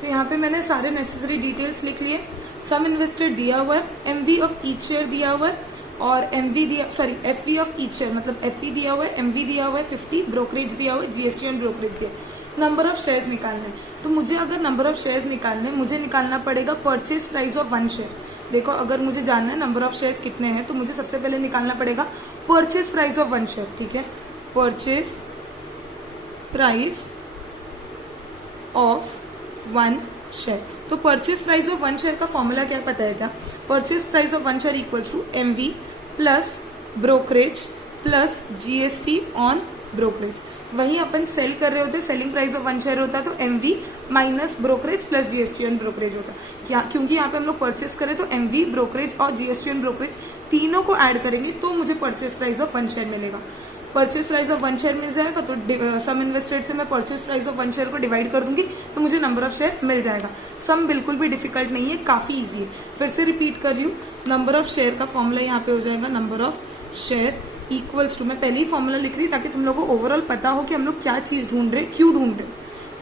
तो यहाँ पे मैंने सारे नेसेसरी डिटेल्स लिख लिए। सम इन्वेस्टेड दिया हुआ है, MV ऑफ ईच शेयर दिया हुआ है और FV ऑफ ईच शेयर, मतलब FV दिया हुआ है, MV दिया हुआ है 50, ब्रोकरेज दिया हुआ है, GST ऑन ब्रोकरेज दिया। नंबर ऑफ शेयर्स निकालना है, तो मुझे अगर नंबर ऑफ शेयर्स निकालने, मुझे निकालना पड़ेगा परचेज प्राइस ऑफ 1 शेयर। देखो अगर मुझे जानना है नंबर ऑफ शेयर्स कितने हैं तो मुझे सबसे पहले निकालना पड़ेगा परचेज प्राइस ऑफ 1 शेयर, ठीक है। परचेज प्राइस ऑफ 1 शेयर, तो परचेज प्राइस ऑफ 1 शेयर का फॉर्मूला क्या पता है क्या, purchase price of 1 share equals to MV plus brokerage plus GST on brokerage. वहीं अपन सेल कर रहे होते, सेलिंग प्राइस ऑफ 1 शेयर होता तो MV minus brokerage plus GST on brokerage होता। क्योंकि यहाँ पे हम लोग परचेज करें तो MV, ब्रोकरेज और GST ऑन ब्रोकरेज तीनों को ऐड करेंगे तो मुझे परचेज प्राइस ऑफ 1 शेयर मिलेगा। परचेज प्राइस ऑफ 1 शेयर मिल जाएगा तो सम इन्वेस्टेड से मैं परचेज प्राइस ऑफ 1 शेयर को डिवाइड कर दूंगी तो मुझे नंबर ऑफ शेयर मिल जाएगा। सम बिल्कुल भी डिफिकल्ट नहीं है, काफी इजी है। फिर से रिपीट कर रही हूँ, नंबर ऑफ शेयर का फॉर्मूला यहाँ पे हो जाएगा number of share equals to, मैं पहले ही फॉर्मूला लिख रही ताकि तुम लोगों को ओवरऑल पता हो कि हम लोग क्या चीज ढूंढ रहे, क्यों ढूंढ रहे,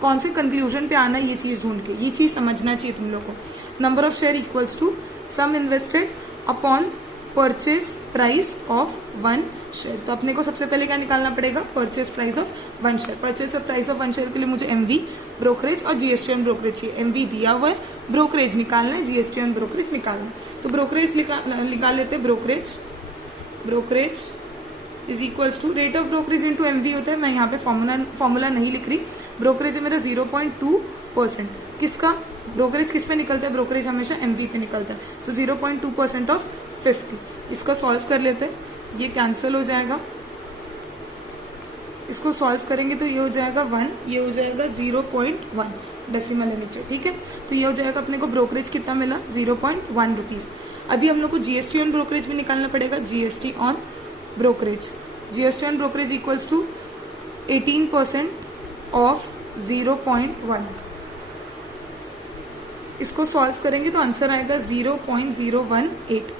कौन से कंक्लूजन पे आना है ये चीज ढूंढ के, ये चीज समझना चाहिए तुम लोग को। Number of share equals to sum invested upon purchase price of 1 share. तो अपने को सबसे पहले क्या निकालना पड़ेगा, purchase price of 1 share. Purchase price of 1 share के लिए मुझे MV, ब्रोकरेज और GST ऑन ब्रोकरेज चाहिए। MV दिया हुआ है, ब्रोकरेज निकालना है, GST ऑन ब्रोकरेज निकालना है। तो ब्रोकरेज निकाल लेते हैं, brokerage is equals to rate of brokerage into MV होता है। मैं यहाँ पे फॉर्मूला नहीं लिख रही, ब्रोकरेज है मेरा 0.2%। किसका ब्रोकरेज किस पे निकलता है, ब्रोकरेज हमेशा MV पे निकलता है, तो 0.2% ऑफ 50। इसका सॉल्व कर लेते हैं, ये कैंसिल हो जाएगा, इसको सॉल्व करेंगे तो ये हो जाएगा 1, ये हो जाएगा 0.1, डेसिमल है नीचे, ठीक है। तो ये हो जाएगा अपने को ब्रोकरेज कितना मिला, 0.1 रुपीज़। अभी हम लोग को जीएसटी ऑन ब्रोकरेज भी निकालना पड़ेगा, GST on brokerage. GST on brokerage equals to 18% of 0.1। इसको सॉल्व करेंगे तो आंसर आएगा 0.018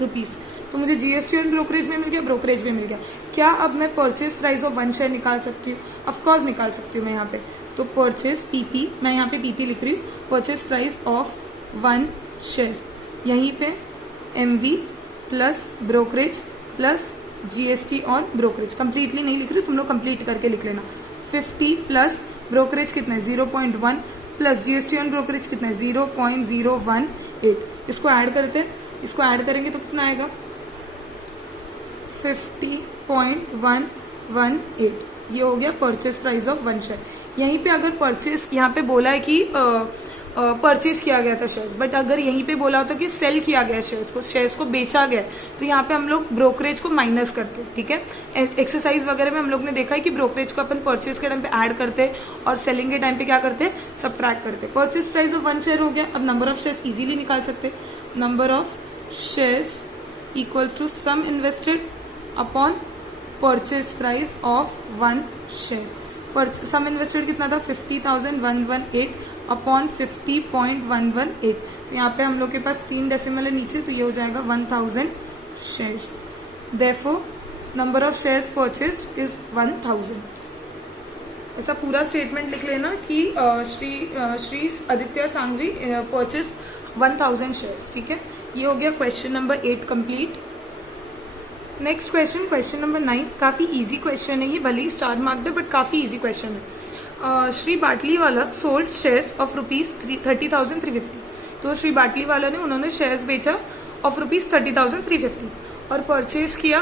रुपीज़। तो मुझे जीएसटी ऑन ब्रोकरेज में मिल गया, ब्रोकरेज में मिल गया। क्या अब मैं परचेज प्राइस ऑफ 1 शेयर निकाल सकती हूँ? ऑफकोर्स निकाल सकती हूँ मैं यहाँ पे। तो परचेज पीपी, मैं यहाँ पे पीपी लिख रही हूँ, परचेज प्राइस ऑफ 1 शेयर, यहीं पे MV plus brokerage plus GST on brokerage. Completely नहीं लिख रही हूँ, तुम लोग कंप्लीट करके लिख लेना। 50 प्लस ब्रोकरेज कितना है 0.1 प्लस जीएसटी ऑन ब्रोकरेज कितना है 0.018। इसको ऐड करते हैं, इसको ऐड करेंगे तो कितना आएगा 50.118। ये हो गया परचेज प्राइस ऑफ 1 शेयर। यहीं पे अगर परचेज, यहाँ पे बोला है कि परचेज किया गया था शेयर्स, बट अगर यहीं पे बोला होता कि सेल किया गया शेयर्स को बेचा गया, तो यहाँ पे हम लोग ब्रोकरेज को माइनस करते हैं, ठीक है। एक्सरसाइज वगैरह में हम लोग ने देखा है कि ब्रोकरेज को अपन परचेज के टाइम पे ऐड करते और सेलिंग के टाइम पे क्या करते, सब्ट्रैक्ट करते। परचेज प्राइस ऑफ 1 शेयर हो गया। अब नंबर ऑफ शेयर्स इजीली निकाल सकते। Number of shares equals to sum invested upon purchase price of 1 share. Sum invested कितना था 50,118 अपॉन 50.118। तो यहाँ पे हम लोग के पास 3 डेसिमल है नीचे, तो ये हो जाएगा 1000 shares. Therefore number of shares purchased is 1000। ऐसा पूरा स्टेटमेंट लिख लेना कि श्री आदित्य सांघवी परचेज 1000 शेयर्स, ठीक है। ये हो गया question number 8 complete. Next question, question number 9। काफी इजी क्वेश्चन है ये, भले ही स्टार मार्क्ड है बट काफी इजी क्वेश्चन है। श्री बाटली वाला सोल्ड शेयर्स ऑफ ₹30,350। तो श्री बाटली वाला ने, उन्होंने शेयर्स बेचा ऑफ ₹30,350 और परचेज किया,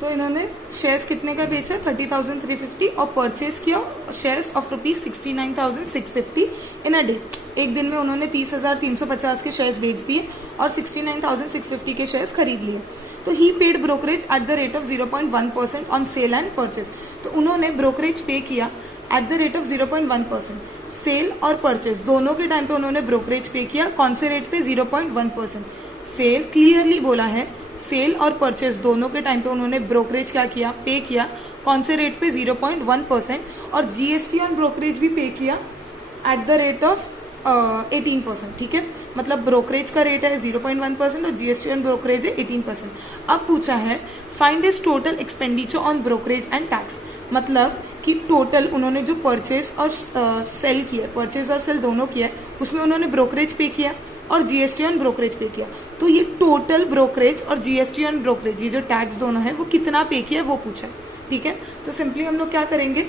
तो इन्होंने शेयर्स कितने का बेचा 30,350 और परचेज किया shares of ₹69,650 in a day. एक दिन में उन्होंने 30,350 के शेयर्स बेच दिए और 69,650 के शेयर्स खरीद लिए। तो he paid brokerage at the rate of 0.1% on sale and purchase. तो उन्होंने ब्रोकरेज पे किया at the rate of 0.1%। Sale और परचेज दोनों के टाइम पे उन्होंने ब्रोकरेज पे किया, कौन से रेट पे 0.1%। सेल क्लियरली बोला है, सेल और परचेज दोनों के टाइम पे उन्होंने ब्रोकरेज क्या किया, पे किया, कौन से रेट पे 0.1%। और जीएसटी ऑन ब्रोकरेज भी पे किया एट द रेट ऑफ 18%, ठीक है। मतलब ब्रोकरेज का रेट है 0.1% और जीएसटी ऑन ब्रोकरेज है 18%। अब पूछा है find this total expenditure on brokerage and tax. मतलब कि टोटल उन्होंने जो परचेज और सेल किया, परचेज और सेल दोनों किया है, उसमें उन्होंने ब्रोकरेज पे किया और जीएसटी ऑन ब्रोकरेज पे किया। तो ये टोटल ब्रोकरेज और जीएसटी ऑन ब्रोकरेज, ये जो टैक्स दोनों है वो कितना पे किया वो पूछा है, ठीक है। तो सिंपली हम लोग क्या करेंगे,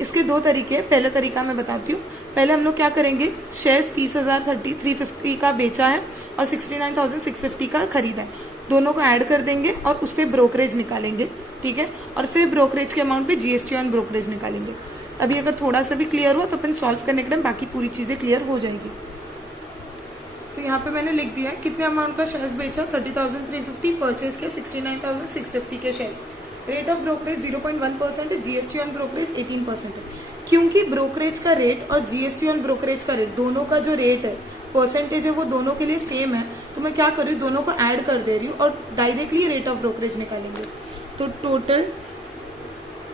इसके 2 तरीके हैं। पहला तरीका मैं बताती हूँ। पहले हम लोग क्या करेंगे, शेयर्स 30,350 का बेचा है और 69,650 का खरीदा है, दोनों को ऐड कर देंगे और उस पर ब्रोकरेज निकालेंगे, ठीक है। और फिर ब्रोकरेज के अमाउंट पे जीएसटी ऑन ब्रोकरेज निकालेंगे। अभी अगर थोड़ा सा भी क्लियर हुआ तो अपन सॉल्व करने के टाइम बाकी पूरी चीजें क्लियर हो जाएगी। तो यहाँ पे मैंने लिख दिया है कितने अमाउंट का शेयर्स बेचा 30,350, परचेज किया 69,650 के शेयर्स। रेट ऑफ ब्रोकरेज 0.1% है, जीएसटी ऑन ब्रोकरेज 18% है। क्योंकि ब्रोकरेज का रेट और जीएसटी ऑन ब्रोकरेज का रेट, दोनों का जो रेट है, परसेंटेज है, वो दोनों के लिए सेम है। तो मैं क्या कर रही हूँ, दोनों को ऐड कर दे रही हूँ और डायरेक्टली रेट ऑफ ब्रोकरेज निकालेंगे। तो total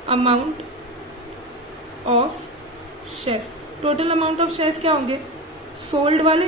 amount of shares, total amount of shares क्या होंगे, सोल्ड वाले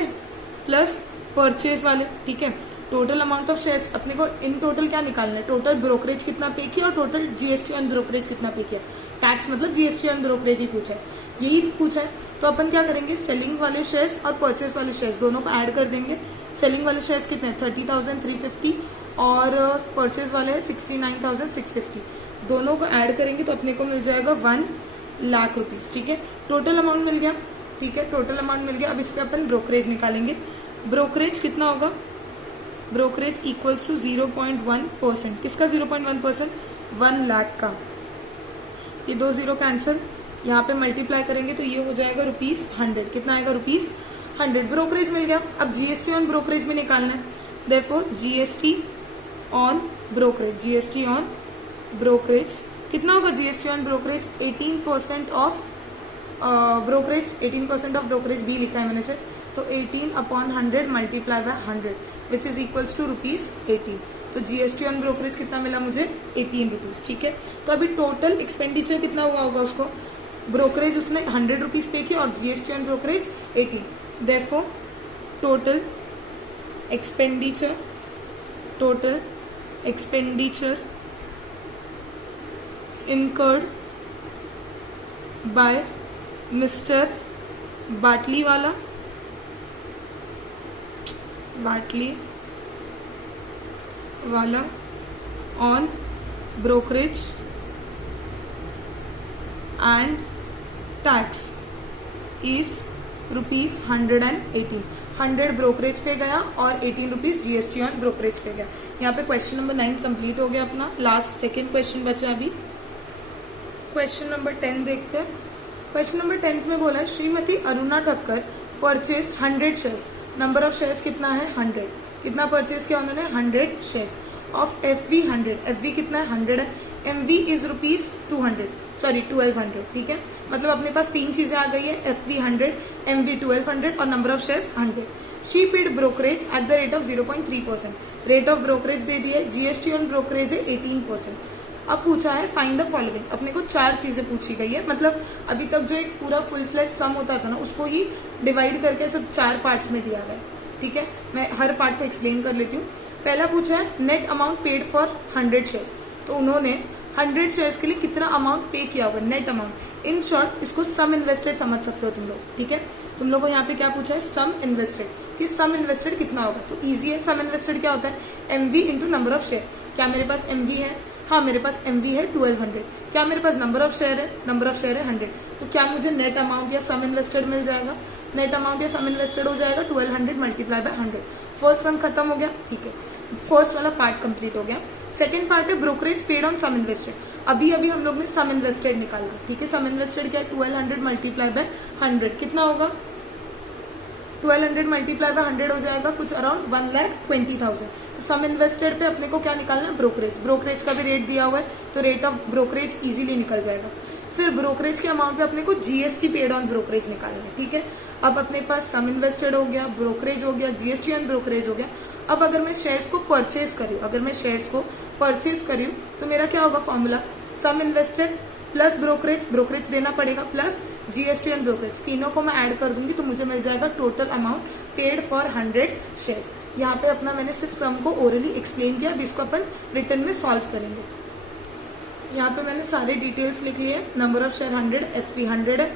प्लस परचेज वाले, ठीक है। टोटल अमाउंट ऑफ शेयर्स अपने को इन टोटल क्या निकालना है, टोटल ब्रोकरेज कितना पे किया और टोटल जीएसटी ऑन ब्रोकरेज कितना पे किया। टैक्स मतलब जीएसटी ऑन ब्रोकरेज ही पूछा है, यही पूछा है। तो अपन क्या करेंगे, सेलिंग वाले शेयर्स और परचेज वाले शेयर्स दोनों को ऐड कर देंगे। सेलिंग वाले शेयर्स कितने हैं 30,350 और परचेज वाले हैं 69,650। दोनों को ऐड करेंगे तो अपने को मिल जाएगा 1 लाख रुपीज, ठीक है। टोटल अमाउंट मिल गया, ठीक है, टोटल अमाउंट मिल गया। अब इस पर अपन ब्रोकरेज निकालेंगे। ब्रोकरेज कितना होगा, ब्रोकरेज इक्वल्स टू 0.1%। किसका 0.1%, 1 लाख का। ये 2 0 कैंसिल, यहाँ पे मल्टीप्लाई करेंगे तो ये हो जाएगा ₹100। कितना आएगा, ₹100। ब्रोकरेज मिल गया। अब जीएसटी ऑन ब्रोकरेज में निकालना है। Therefore GST on brokerage, GST on brokerage कितना होगा GST on brokerage 18% of brokerage 18% of brokerage B लिखा है मैंने सिर्फ, तो 18/100 multiply by 100 which is equals to ₹18। तो जीएसटी ऑन ब्रोकरेज कितना मिला मुझे 18 रुपीज। ठीक है, तो अभी टोटल एक्सपेंडिचर कितना हुआ होगा उसको, ब्रोकरेज उसने 100 रुपीज पे किया और GST on brokerage 18, therefore total expenditure incurred by Mr. Batliwala on brokerage and tax is ₹118। 100 brokerage pay गया और 18 rupees GST on brokerage pay गया। यहाँ पे क्वेश्चन नंबर 9 कंप्लीट हो गया अपना। लास्ट सेकेंड क्वेश्चन बचा अभी, क्वेश्चन नंबर 10 देखते हैं। क्वेश्चन नंबर 10 में बोला है Shrimati Aruna Thakkar purchase 100 shares, number of shares कितना है 100, कितना परचेज किया उन्होंने 100 शेयर्स ऑफ एफवी 100, एफवी कितना है 100 है, एमवी इज ₹1200। ठीक है, मतलब अपने पास तीन चीजें आ गई है, एफवी 100, एमवी 1200 और number of shares 100। She paid brokerage at the rate of 0.3%, rate of brokerage दे दिए, जीएसटी ऑन ब्रोकरेज है 18%। अब पूछा है फाइंड द फॉलोइंग, अपने को चार चीजें पूछी गई है, मतलब अभी तक जो एक पूरा फुल फ्लैट सम होता था ना उसको ही डिवाइड करके सब चार पार्ट्स में दिया गया। ठीक है, मैं हर पार्ट को एक्सप्लेन कर लेती हूँ। पहला पूछा है net amount paid for 100 shares, तो उन्होंने 100 शेयर्स के लिए कितना अमाउंट पे किया होगा, नेट अमाउंट। इन शॉर्ट इसको सम इन्वेस्टेड समझ सकते हो तुम लोग। ठीक है, तुम लोगों को यहाँ पे क्या पूछा है सम इन्वेस्टेड, कि सम इन्वेस्टेड कितना होगा, तो इजी है। सम इन्वेस्टेड क्या होता है MV into number of share. क्या मेरे पास एमवी है, हाँ मेरे पास एमवी है 1200। क्या मेरे पास नंबर ऑफ शेयर है, नंबर ऑफ शेयर है 100, तो क्या मुझे नेट अमाउंट या सम इन्वेस्टेड मिल जाएगा, नेट अमाउंट या सम इन्वेस्टेड हो जाएगा 1200 मल्टीप्लाई बाय 100। फर्स्ट सम खत्म हो गया। ठीक है, फर्स्ट वाला पार्ट कंप्लीट हो गया। सेकंड पार्ट है brokerage paid on sum invested, अभी हम लोग ने सम इन्वेस्टेड निकाला। ठीक है, सम इन्वेस्टेड क्या है 1200 मल्टीप्लाई बाय 100 कितना होगा, 1200 मल्टीप्लाई बाय 100 हो जाएगा कुछ अराउंड 1,20,000। तो सम इन्वेस्टेड पे अपने को क्या निकालना है ब्रोकरेज, ब्रोकरेज का भी रेट दिया हुआ है तो रेट ऑफ ब्रोकरेज इजीली निकल जाएगा। फिर ब्रोकरेज के अमाउंट पे अपने को जीएसटी पेड ऑन ब्रोकरेज निकालना है। ठीक है, अब अपने पास सम इन्वेस्टेड हो गया, ब्रोकरेज हो गया, जीएसटी ऑन ब्रोकरेज हो गया। अब अगर मैं शेयर्स को परचेज करी तो मेरा क्या होगा फॉर्मूला, सम इन्वेस्टेड प्लस ब्रोकरेज, ब्रोकरेज देना पड़ेगा प्लस जीएसटी ऑन ब्रोकरेज, तीनों को मैं ऐड कर दूंगी तो मुझे मिल जाएगा total amount paid for 100 shares. यहाँ पे अपना मैंने सिर्फ सम को ओरली एक्सप्लेन किया, अभी इसको अपन रिटर्न में सॉल्व करेंगे। यहाँ पे मैंने सारे डिटेल्स लिख लिए, नंबर ऑफ शेयर 100, एफवी 100 है,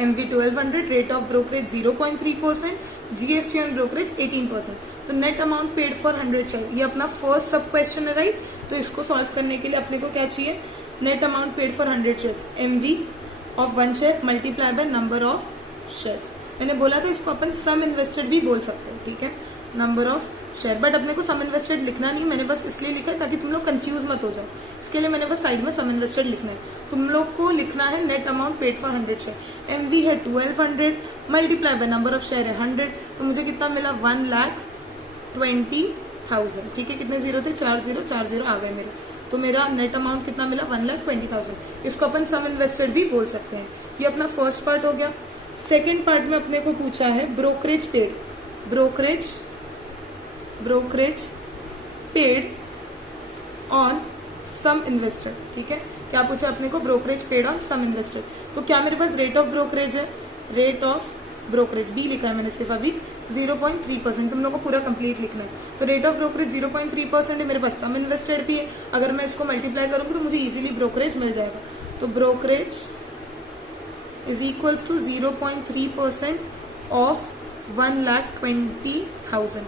MV 1200, rate of brokerage 0.3%, GST on brokerage 18%। तो net amount paid for 100 share, ये अपना फर्स्ट सब क्वेश्चन है राइट। तो इसको सॉल्व करने के लिए अपने को क्या चाहिए, net amount paid for 100 shares, MV of 1 share multiply by number of shares. मैंने बोला था इसको अपन सम इन्वेस्टेड भी बोल सकते हैं। ठीक है, नंबर ऑफ शेयर, बट अपने को सम इन्वेस्टेड लिखना नहीं, मैंने बस इसलिए लिखा है ताकि तुम लोग कंफ्यूज मत हो जाओ, इसके लिए मैंने बस साइड में सम इन्वेस्टेड लिखना है। तुम लोग को लिखना है net amount paid for 100 share, MV है 1200 multiply by number of share है 100, तो मुझे कितना मिला 1,20,000। ठीक है, कितने जीरो थे, 4 0 आ गए मेरे, तो मेरा नेट अमाउंट कितना मिला 1,20,000। इसको अपन सम इन्वेस्टेड भी बोल सकते हैं। ये अपना फर्स्ट पार्ट हो गया। सेकेंड पार्ट में अपने को पूछा है brokerage paid, brokerage paid on sum invested. ठीक है, क्या पूछा अपने को, brokerage paid on sum invested. तो क्या मेरे पास रेट ऑफ ब्रोकरेज है, रेट ऑफ ब्रोकरेज बी लिखा है मैंने सिर्फ अभी 0.3%, तुम लोग को पूरा कंप्लीट लिखना है। तो रेट ऑफ ब्रोकरेज 0.3% है, मेरे पास सम इन्वेस्टेड भी है, अगर मैं इसको मल्टीप्लाई करूंगी तो मुझे इजीली ब्रोकरेज मिल जाएगा। तो brokerage is equals to 0.3% of 1,20,000,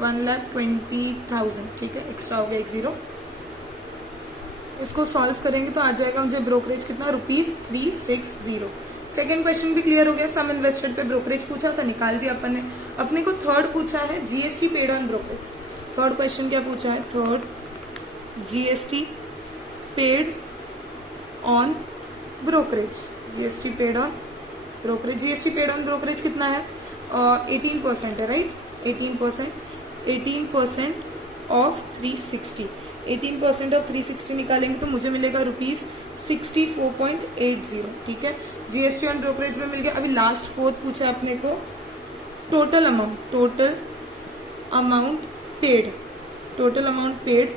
1,20,000। ठीक है, एक्स्ट्रा हो गया 1 0। इसको सॉल्व करेंगे तो आ जाएगा मुझे ब्रोकरेज कितना ₹360। सेकेंड क्वेश्चन भी क्लियर हो गया, सम इन्वेस्टेड पे ब्रोकरेज पूछा था, निकाल दिया अपन ने। अपने को थर्ड पूछा है GST paid on brokerage. Third question क्या पूछा है, third GST paid on brokerage, GST paid on brokerage. GST paid on brokerage कितना है 18% है राइट, 18% ऑफ 360। 18% ऑफ 360 निकालेंगे तो मुझे मिलेगा ₹64.80। ठीक है, जीएसटी ऑन ब्रोकरेज में मिल गया। अभी लास्ट फोर्थ पूछा अपने को, total amount paid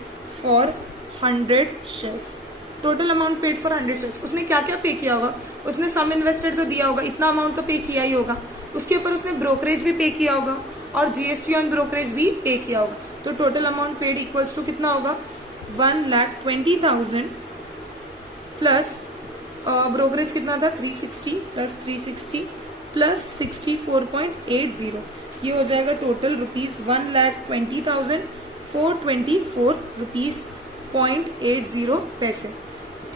for 100 shares. Total amount paid for 100 shares, उसने क्या क्या पे किया होगा? उसने सम इन्वेस्टेड तो दिया होगा, इतना अमाउंट तो पे किया ही होगा। उसके ऊपर उसने ब्रोकरेज भी पे किया होगा और जीएसटी ऑन ब्रोकरेज भी पे किया होगा। तो total amount paid equals to कितना होगा? 1,20,000 प्लस ब्रोकरेज कितना था? 360 प्लस 64.80, ये हो जाएगा टोटल ₹1,20,424.80।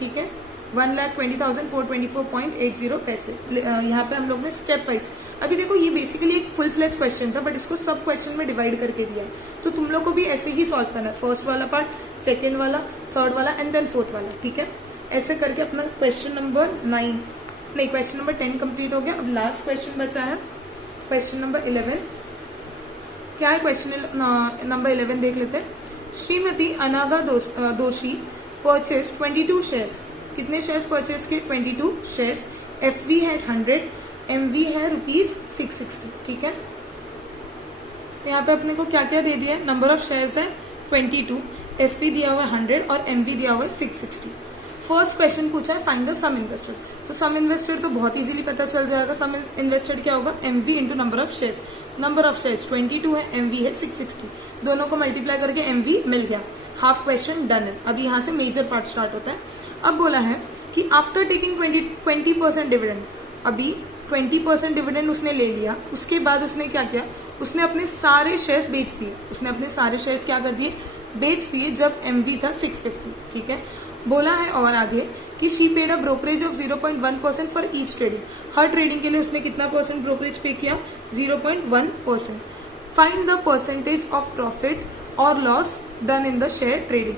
ठीक है, 1,20,424.80 पैसे। यहाँ पे हम लोग ने स्टेप वाइज, अभी देखो ये बेसिकली एक फुल फ्लेज क्वेश्चन था बट इसको सब क्वेश्चन में डिवाइड करके दिया है, तो तुम लोग को भी ऐसे ही सॉल्व करना है। फर्स्ट वाला पार्ट, सेकेंड वाला, थर्ड वाला एंड देन फोर्थ वाला। ठीक है, ऐसे करके अपना क्वेश्चन नंबर 10 कंप्लीट हो गया। अब लास्ट क्वेश्चन बचा है, क्वेश्चन नंबर 11। क्या है क्वेश्चन नंबर 11? देख लेते हैं। श्रीमती अनागा दोषी परचेज 22 शेयर्स। कितने शेयर्स परचेज किए? 22 शेयर्स। एफवी है 100, एमवी है ₹660। ठीक है, तो यहाँ पे अपने को क्या क्या दे दिया है? नंबर ऑफ शेयर्स है 22, एफवी दिया हुआ है 100 और एमवी दिया हुआ है 660। फर्स्ट क्वेश्चन पूछा है फाइंड द सम इन्वेस्टेड। तो सम इन्वेस्टेड तो बहुत इजीली पता चल जाएगा। सम इन्वेस्टेड क्या होगा? MV into number of shares. Number of shares 22 है, एमवी है 660, दोनों को मल्टीप्लाई करके एमवी मिल गया। हाफ क्वेश्चन डन है। अभी यहाँ से मेजर पार्ट स्टार्ट होता है। अब बोला है कि आफ्टर टेकिंग 20% डिविडेंड, अभी 20% डिविडेंड उसने ले लिया, उसके बाद उसने क्या किया? उसने अपने सारे शेयर्स बेच दिए। उसने अपने सारे शेयर्स क्या कर दिए? बेच दिए, जब एमवी था 650। ठीक है, बोला है और आगे कि she paid a brokerage of 0.1% for each trading. हर ट्रेडिंग के लिए उसने कितना परसेंट ब्रोकरेज पे किया? 0.1%। Find the percentage of profit और loss done in the share trading.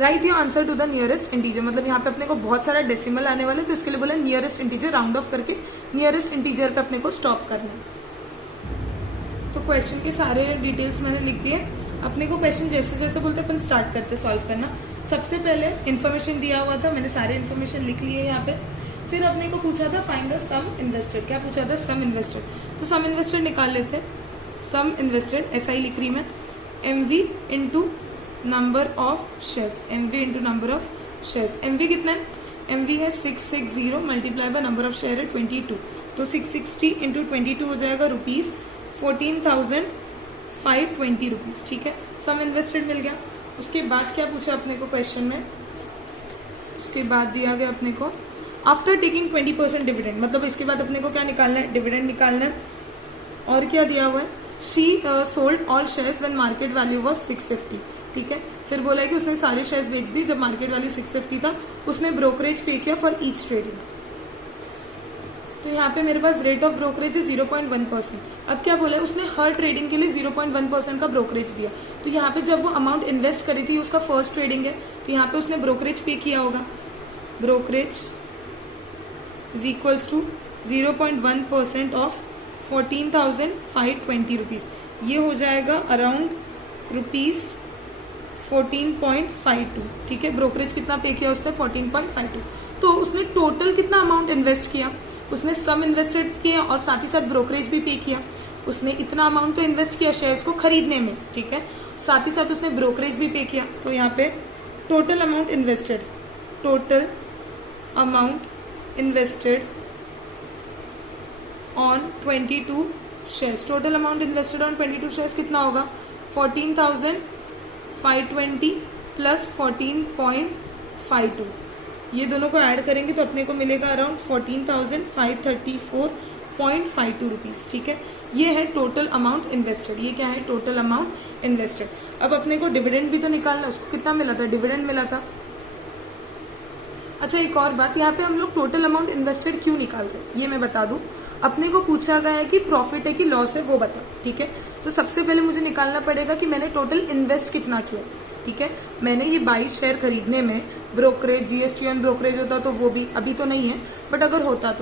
Write your answer to the nearest integer. मतलब यहाँ पे अपने को बहुत सारा डेसिमल आने वाला है, तो इसके लिए बोला नियरेस्ट इंटीजर, राउंड ऑफ करके नियरेस्ट इंटीजर पे अपने को स्टॉप करना है। तो क्वेश्चन के सारे डिटेल्स मैंने लिख दिए। अपने को क्वेश्चन जैसे जैसे बोलते अपन स्टार्ट करते सॉल्व करना। सबसे पहले इन्फॉर्मेशन दिया हुआ था, मैंने सारे इन्फॉर्मेशन लिख लिए यहाँ पे। फिर अपने को पूछा था फाइंड द सम इन्वेस्टेड। क्या पूछा था? सम इन्वेस्टेड। तो सम इन्वेस्टेड निकाल लेते हैं। सम इन्वेस्टेड ऐसा ही लिख रही मैं, MV into number of shares. MV into number of shares. MV कितना है? एमवी है 660 multiply by number of share है 22, तो 660 इंटू 22 हो जाएगा ₹14,520। ठीक है, सम इन्वेस्टेड मिल गया। उसके बाद क्या पूछा अपने को क्वेश्चन में? उसके बाद दिया गया अपने को आफ्टर टेकिंग 20% डिविडेंड, मतलब इसके बाद अपने को क्या निकालना है? डिविडेंड निकालना है। और क्या दिया हुआ है? She sold all shares when market value was 650। ठीक है, फिर बोला है कि उसने सारे शेयर्स बेच दी जब मार्केट वैल्यू 650 था। उसने ब्रोकरेज पे किया फॉर ईच ट्रेडिंग। तो यहाँ पे मेरे पास रेट ऑफ ब्रोकरेज है 0.1%। अब क्या बोला है? उसने हर ट्रेडिंग के लिए 0.1% का ब्रोकरेज दिया। तो यहाँ पे जब वो अमाउंट इन्वेस्ट करी थी, उसका फर्स्ट ट्रेडिंग है, तो यहाँ पे उसने ब्रोकरेज पे किया होगा। Brokerage is equals to 0.1% of 14,520 rupees. ये हो जाएगा अराउंड ₹14.52। ठीक है, ब्रोकरेज कितना पे किया उसने? 14.52। तो उसने टोटल कितना अमाउंट इन्वेस्ट किया? उसने सम इन्वेस्टेड किया और साथ ही साथ ब्रोकरेज भी पे किया। उसने इतना अमाउंट तो इन्वेस्ट किया शेयर्स को खरीदने में, ठीक है, साथ ही साथ उसने ब्रोकरेज भी पे किया। तो यहाँ पे total amount invested on 22 shares, total amount invested on 22 shares कितना होगा? 14,520 प्लस 14.52, ये दोनों को ऐड करेंगे तो अपने को मिलेगा अराउंड 14,534.52 रुपीज। ठीक है, ये है टोटल अमाउंट इन्वेस्टेड। ये क्या है? Total amount invested. अब अपने को डिविडेंड भी तो निकालना, उसको कितना मिला था? डिविडेंड मिला था। अच्छा, एक और बात, यहाँ पे हम लोग टोटल अमाउंट इन्वेस्टेड क्यों निकाल रहे हैं ये मैं बता दूं। अपने को पूछा गया है कि प्रॉफिट है कि लॉस है, वो बताओ। ठीक है, तो सबसे पहले मुझे निकालना पड़ेगा कि मैंने टोटल इन्वेस्ट कितना किया। ठीक है, मैंने ये 22 शेयर खरीदने में ब्रोकरेज, जीएसटी ऑन ब्रोकरेज होता तो वो भी, अभी तो नहीं है बट अगर होता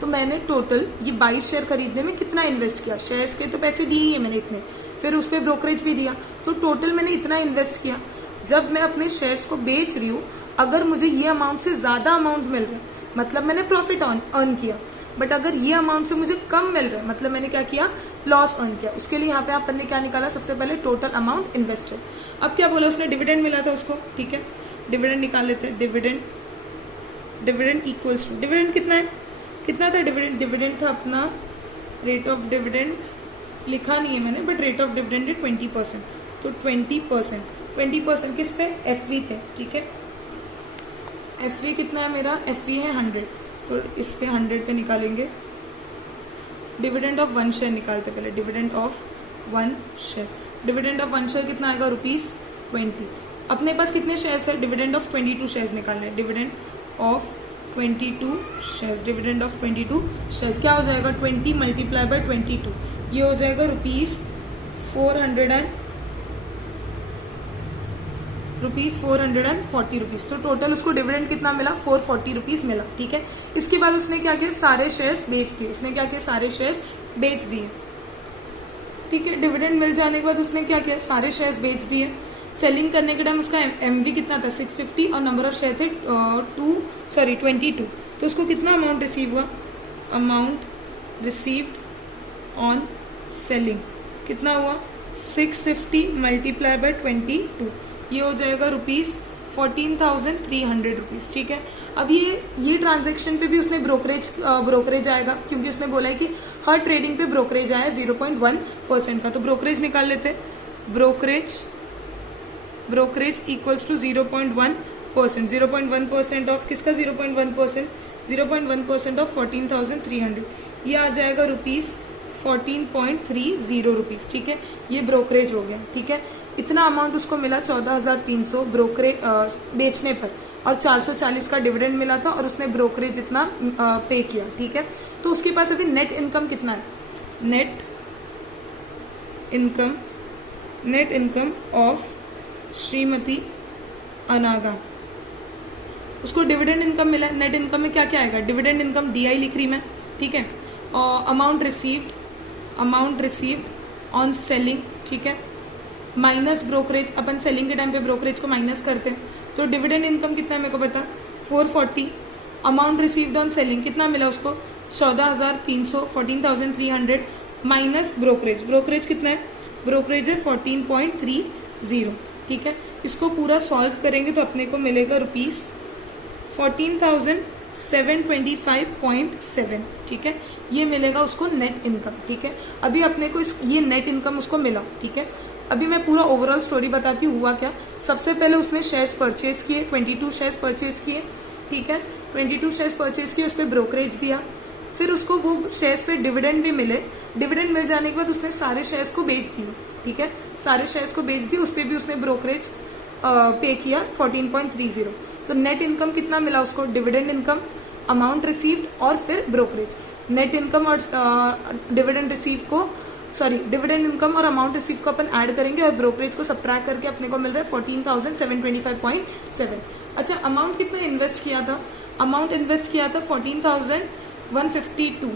तो मैंने टोटल ये 22 शेयर खरीदने में कितना इन्वेस्ट किया। शेयर्स के तो पैसे दिए ही है मैंने इतने, फिर उस पर ब्रोकरेज भी दिया, तो टोटल मैंने इतना इन्वेस्ट किया। जब मैं अपने शेयर्स को बेच रही हूँ, अगर मुझे ये अमाउंट से ज्यादा अमाउंट मिल रहा है मतलब मैंने प्रॉफिट अर्न किया, बट अगर ये अमाउंट से मुझे कम मिल रहा है मतलब मैंने क्या किया, लॉस अर्न किया। उसके लिए यहाँ पे अपन ने क्या निकाला, सबसे पहले टोटल अमाउंट इन्वेस्टेड। अब क्या बोला उसने, डिविडेंड मिला था उसको, ठीक है, डिविडेंड निकाल लेते हैं। डिविडेंड इक्वल्स टू, डिविडेंड कितना है, कितना था डिविडेंड, डिविडेंड था अपना, रेट ऑफ डिविडेंड लिखा नहीं है मैंने, बट रेट ऑफ डिविडेंड है 20%, तो 20% किस पे, एफवी पे, ठीक है। एफवी कितना है मेरा, एफवी है 100, तो इस पे 100 पे निकालेंगे। डिविडेंड ऑफ 1 शेयर निकालते पहले, dividend of 1 share, dividend of 1 share कितना आएगा, ₹20। अपने पास कितने शेयर्स है, डिविडेंड ऑफ 22 शेयर्स निकालने, dividend of 22 shares, dividend of 22 shares क्या हो जाएगा, 20 मल्टीप्लाई बाय 22, ये हो जाएगा ₹440। तो टोटल उसको डिविडेंड कितना मिला, ₹440 मिला, ठीक है। इसके बाद उसने क्या किया, सारे शेयर्स बेच दिए, उसने क्या किया, सारे शेयर्स बेच दिए, ठीक है। डिविडेंड मिल जाने के बाद उसने क्या किया, सारे शेयर्स बेच दिए। सेलिंग करने के टाइम उसका एमवी कितना था, 650, और नंबर ऑफ शेयर थे 22, तो उसको कितना अमाउंट रिसीव हुआ, अमाउंट रिसीव्ड ऑन सेलिंग कितना हुआ, 650 मल्टीप्लाई बाय 22, ये हो जाएगा ₹14,300, ठीक है। अब ये ट्रांजैक्शन पे भी उसने ब्रोकरेज आएगा, क्योंकि उसने बोला है कि हर ट्रेडिंग पे ब्रोकरेज आया 0.1% का, तो ब्रोकरेज निकाल लेते हैं। ब्रोकरेज इक्वल्स टू 0.1%, 0.1% ऑफ किसका, 0.1% ऑफ 14,300, ये आ जाएगा ₹14.30, ठीक है। ये ब्रोकरेज हो गया, ठीक है। इतना अमाउंट उसको मिला 14,300 ब्रोकरेज बेचने पर, और 440 का डिविडेंड मिला था, और उसने ब्रोकरेज इतना पे किया, ठीक है। तो उसके पास अभी नेट इनकम कितना है, नेट इनकम ऑफ श्रीमती अनागा, उसको डिविडेंड इनकम मिला। नेट इनकम में क्या क्या आएगा, डिविडेंड इनकम DI लिख रही मैं, ठीक है। अमाउंट रिसीव्ड ऑन सेलिंग, ठीक है, माइनस ब्रोकरेज, अपन सेलिंग के टाइम पे ब्रोकरेज को माइनस करते हैं, तो डिविडेंड इनकम कितना है मेरे को पता, 440। अमाउंट रिसीव्ड ऑन सेलिंग कितना मिला उसको, 14,300, 14,300 माइनस ब्रोकरेज कितना है, ब्रोकरेज है 14.30, ठीक है। इसको पूरा सॉल्व करेंगे तो अपने को मिलेगा ₹14,725.7, ठीक है। ये मिलेगा उसको नेट इनकम, ठीक है। अभी अपने को ये नेट इनकम उसको मिला, ठीक है। अभी मैं पूरा ओवरऑल स्टोरी बताती हूँ हुआ क्या। सबसे पहले उसने शेयर्स परचेज किए, 22 शेयर्स परचेज किए, ठीक है। 22 शेयर्स परचेज किए, उस पर ब्रोकरेज दिया, फिर उसको वो शेयर्स पे डिविडेंड भी मिले। डिविडेंड मिल जाने के बाद उसने सारे शेयर्स को बेच दिए, ठीक है, सारे शेयर्स को बेच दिए, उस पर भी उसने ब्रोकरेज पे किया 14.30। तो नेट इनकम कितना मिला उसको, डिविडेंड इनकम, अमाउंट रिसीव्ड और फिर ब्रोकरेज। नेट इनकम और डिविडेंड इनकम और अमाउंट रिसीव को अपन ऐड करेंगे और ब्रोकरेज को सब्ट्रैक्ट करके अपने को मिल रहा है 14,725.7। अच्छा, अमाउंट कितना इन्वेस्ट किया था, अमाउंट इन्वेस्ट किया था 14,152,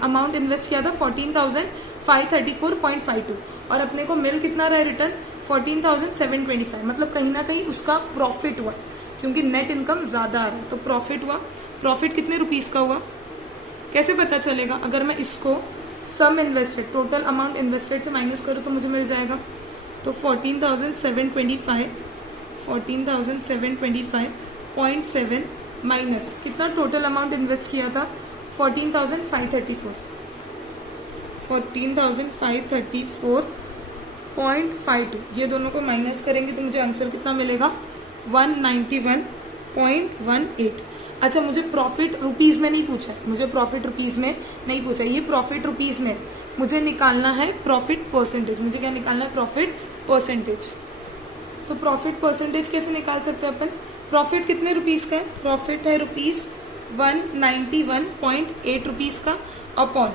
अमाउंट इन्वेस्ट किया था 14,534.52, और अपने को मिल कितना रहा रिटर्न 14,725। मतलब कहीं ना कहीं उसका प्रॉफिट हुआ, क्योंकि नेट इनकम ज्यादा आ रहा है, तो प्रॉफिट हुआ। प्रॉफिट कितने रुपीस का हुआ, कैसे पता चलेगा, अगर मैं इसको सम इन्वेस्टेड, टोटल अमाउंट इन्वेस्टेड से माइनस करूँ तो मुझे मिल जाएगा। तो 14,725.7 माइनस कितना टोटल अमाउंट इन्वेस्ट किया था 14,534.52। ये दोनों को माइनस करेंगे तो मुझे आंसर कितना मिलेगा 191.18। अच्छा, मुझे प्रॉफिट रुपीज में नहीं पूछा, ये प्रॉफिट रुपीज में मुझे निकालना है प्रॉफिट परसेंटेज। मुझे क्या निकालना है, प्रॉफिट परसेंटेज। तो प्रॉफिट परसेंटेज कैसे निकाल सकते हैं अपन, प्रॉफिट कितने रुपीस का है, प्रॉफिट है ₹191.8 का अपॉन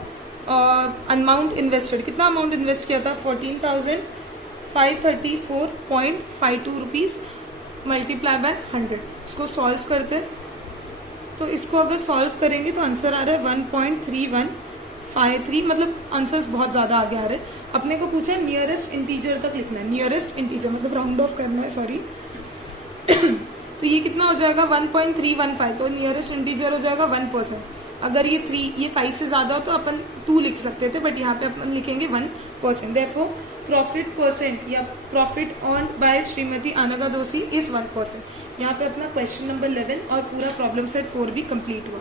अमाउंट इन्वेस्टेड, कितना अमाउंट इन्वेस्ट किया था 14,534.52 रुपीज मल्टीप्लाई बाय 100। इसको सॉल्व करते हैं, तो इसको अगर सॉल्व करेंगे तो आंसर आ रहा है 1.3153, मतलब आंसर्स बहुत ज़्यादा आगे आ रहे हैं। अपने को पूछा है नियरेस्ट इंटीजर तक लिखना है, नियरेस्ट इंटीजर मतलब राउंड ऑफ करना है, सॉरी। तो ये कितना हो जाएगा 1.315, तो नियरेस्ट इंटीजर हो जाएगा 1%। अगर ये 5 से ज्यादा हो तो अपन 2 लिख सकते थे, बट यहाँ पे अपन लिखेंगे 1%। देयरफॉर प्रॉफिट परसेंट या profit earned by Shrimati Anagha Doshi is 1%। यहाँ पे अपना क्वेश्चन नंबर 11 और पूरा प्रॉब्लम सेट 4 भी कंप्लीट हुआ।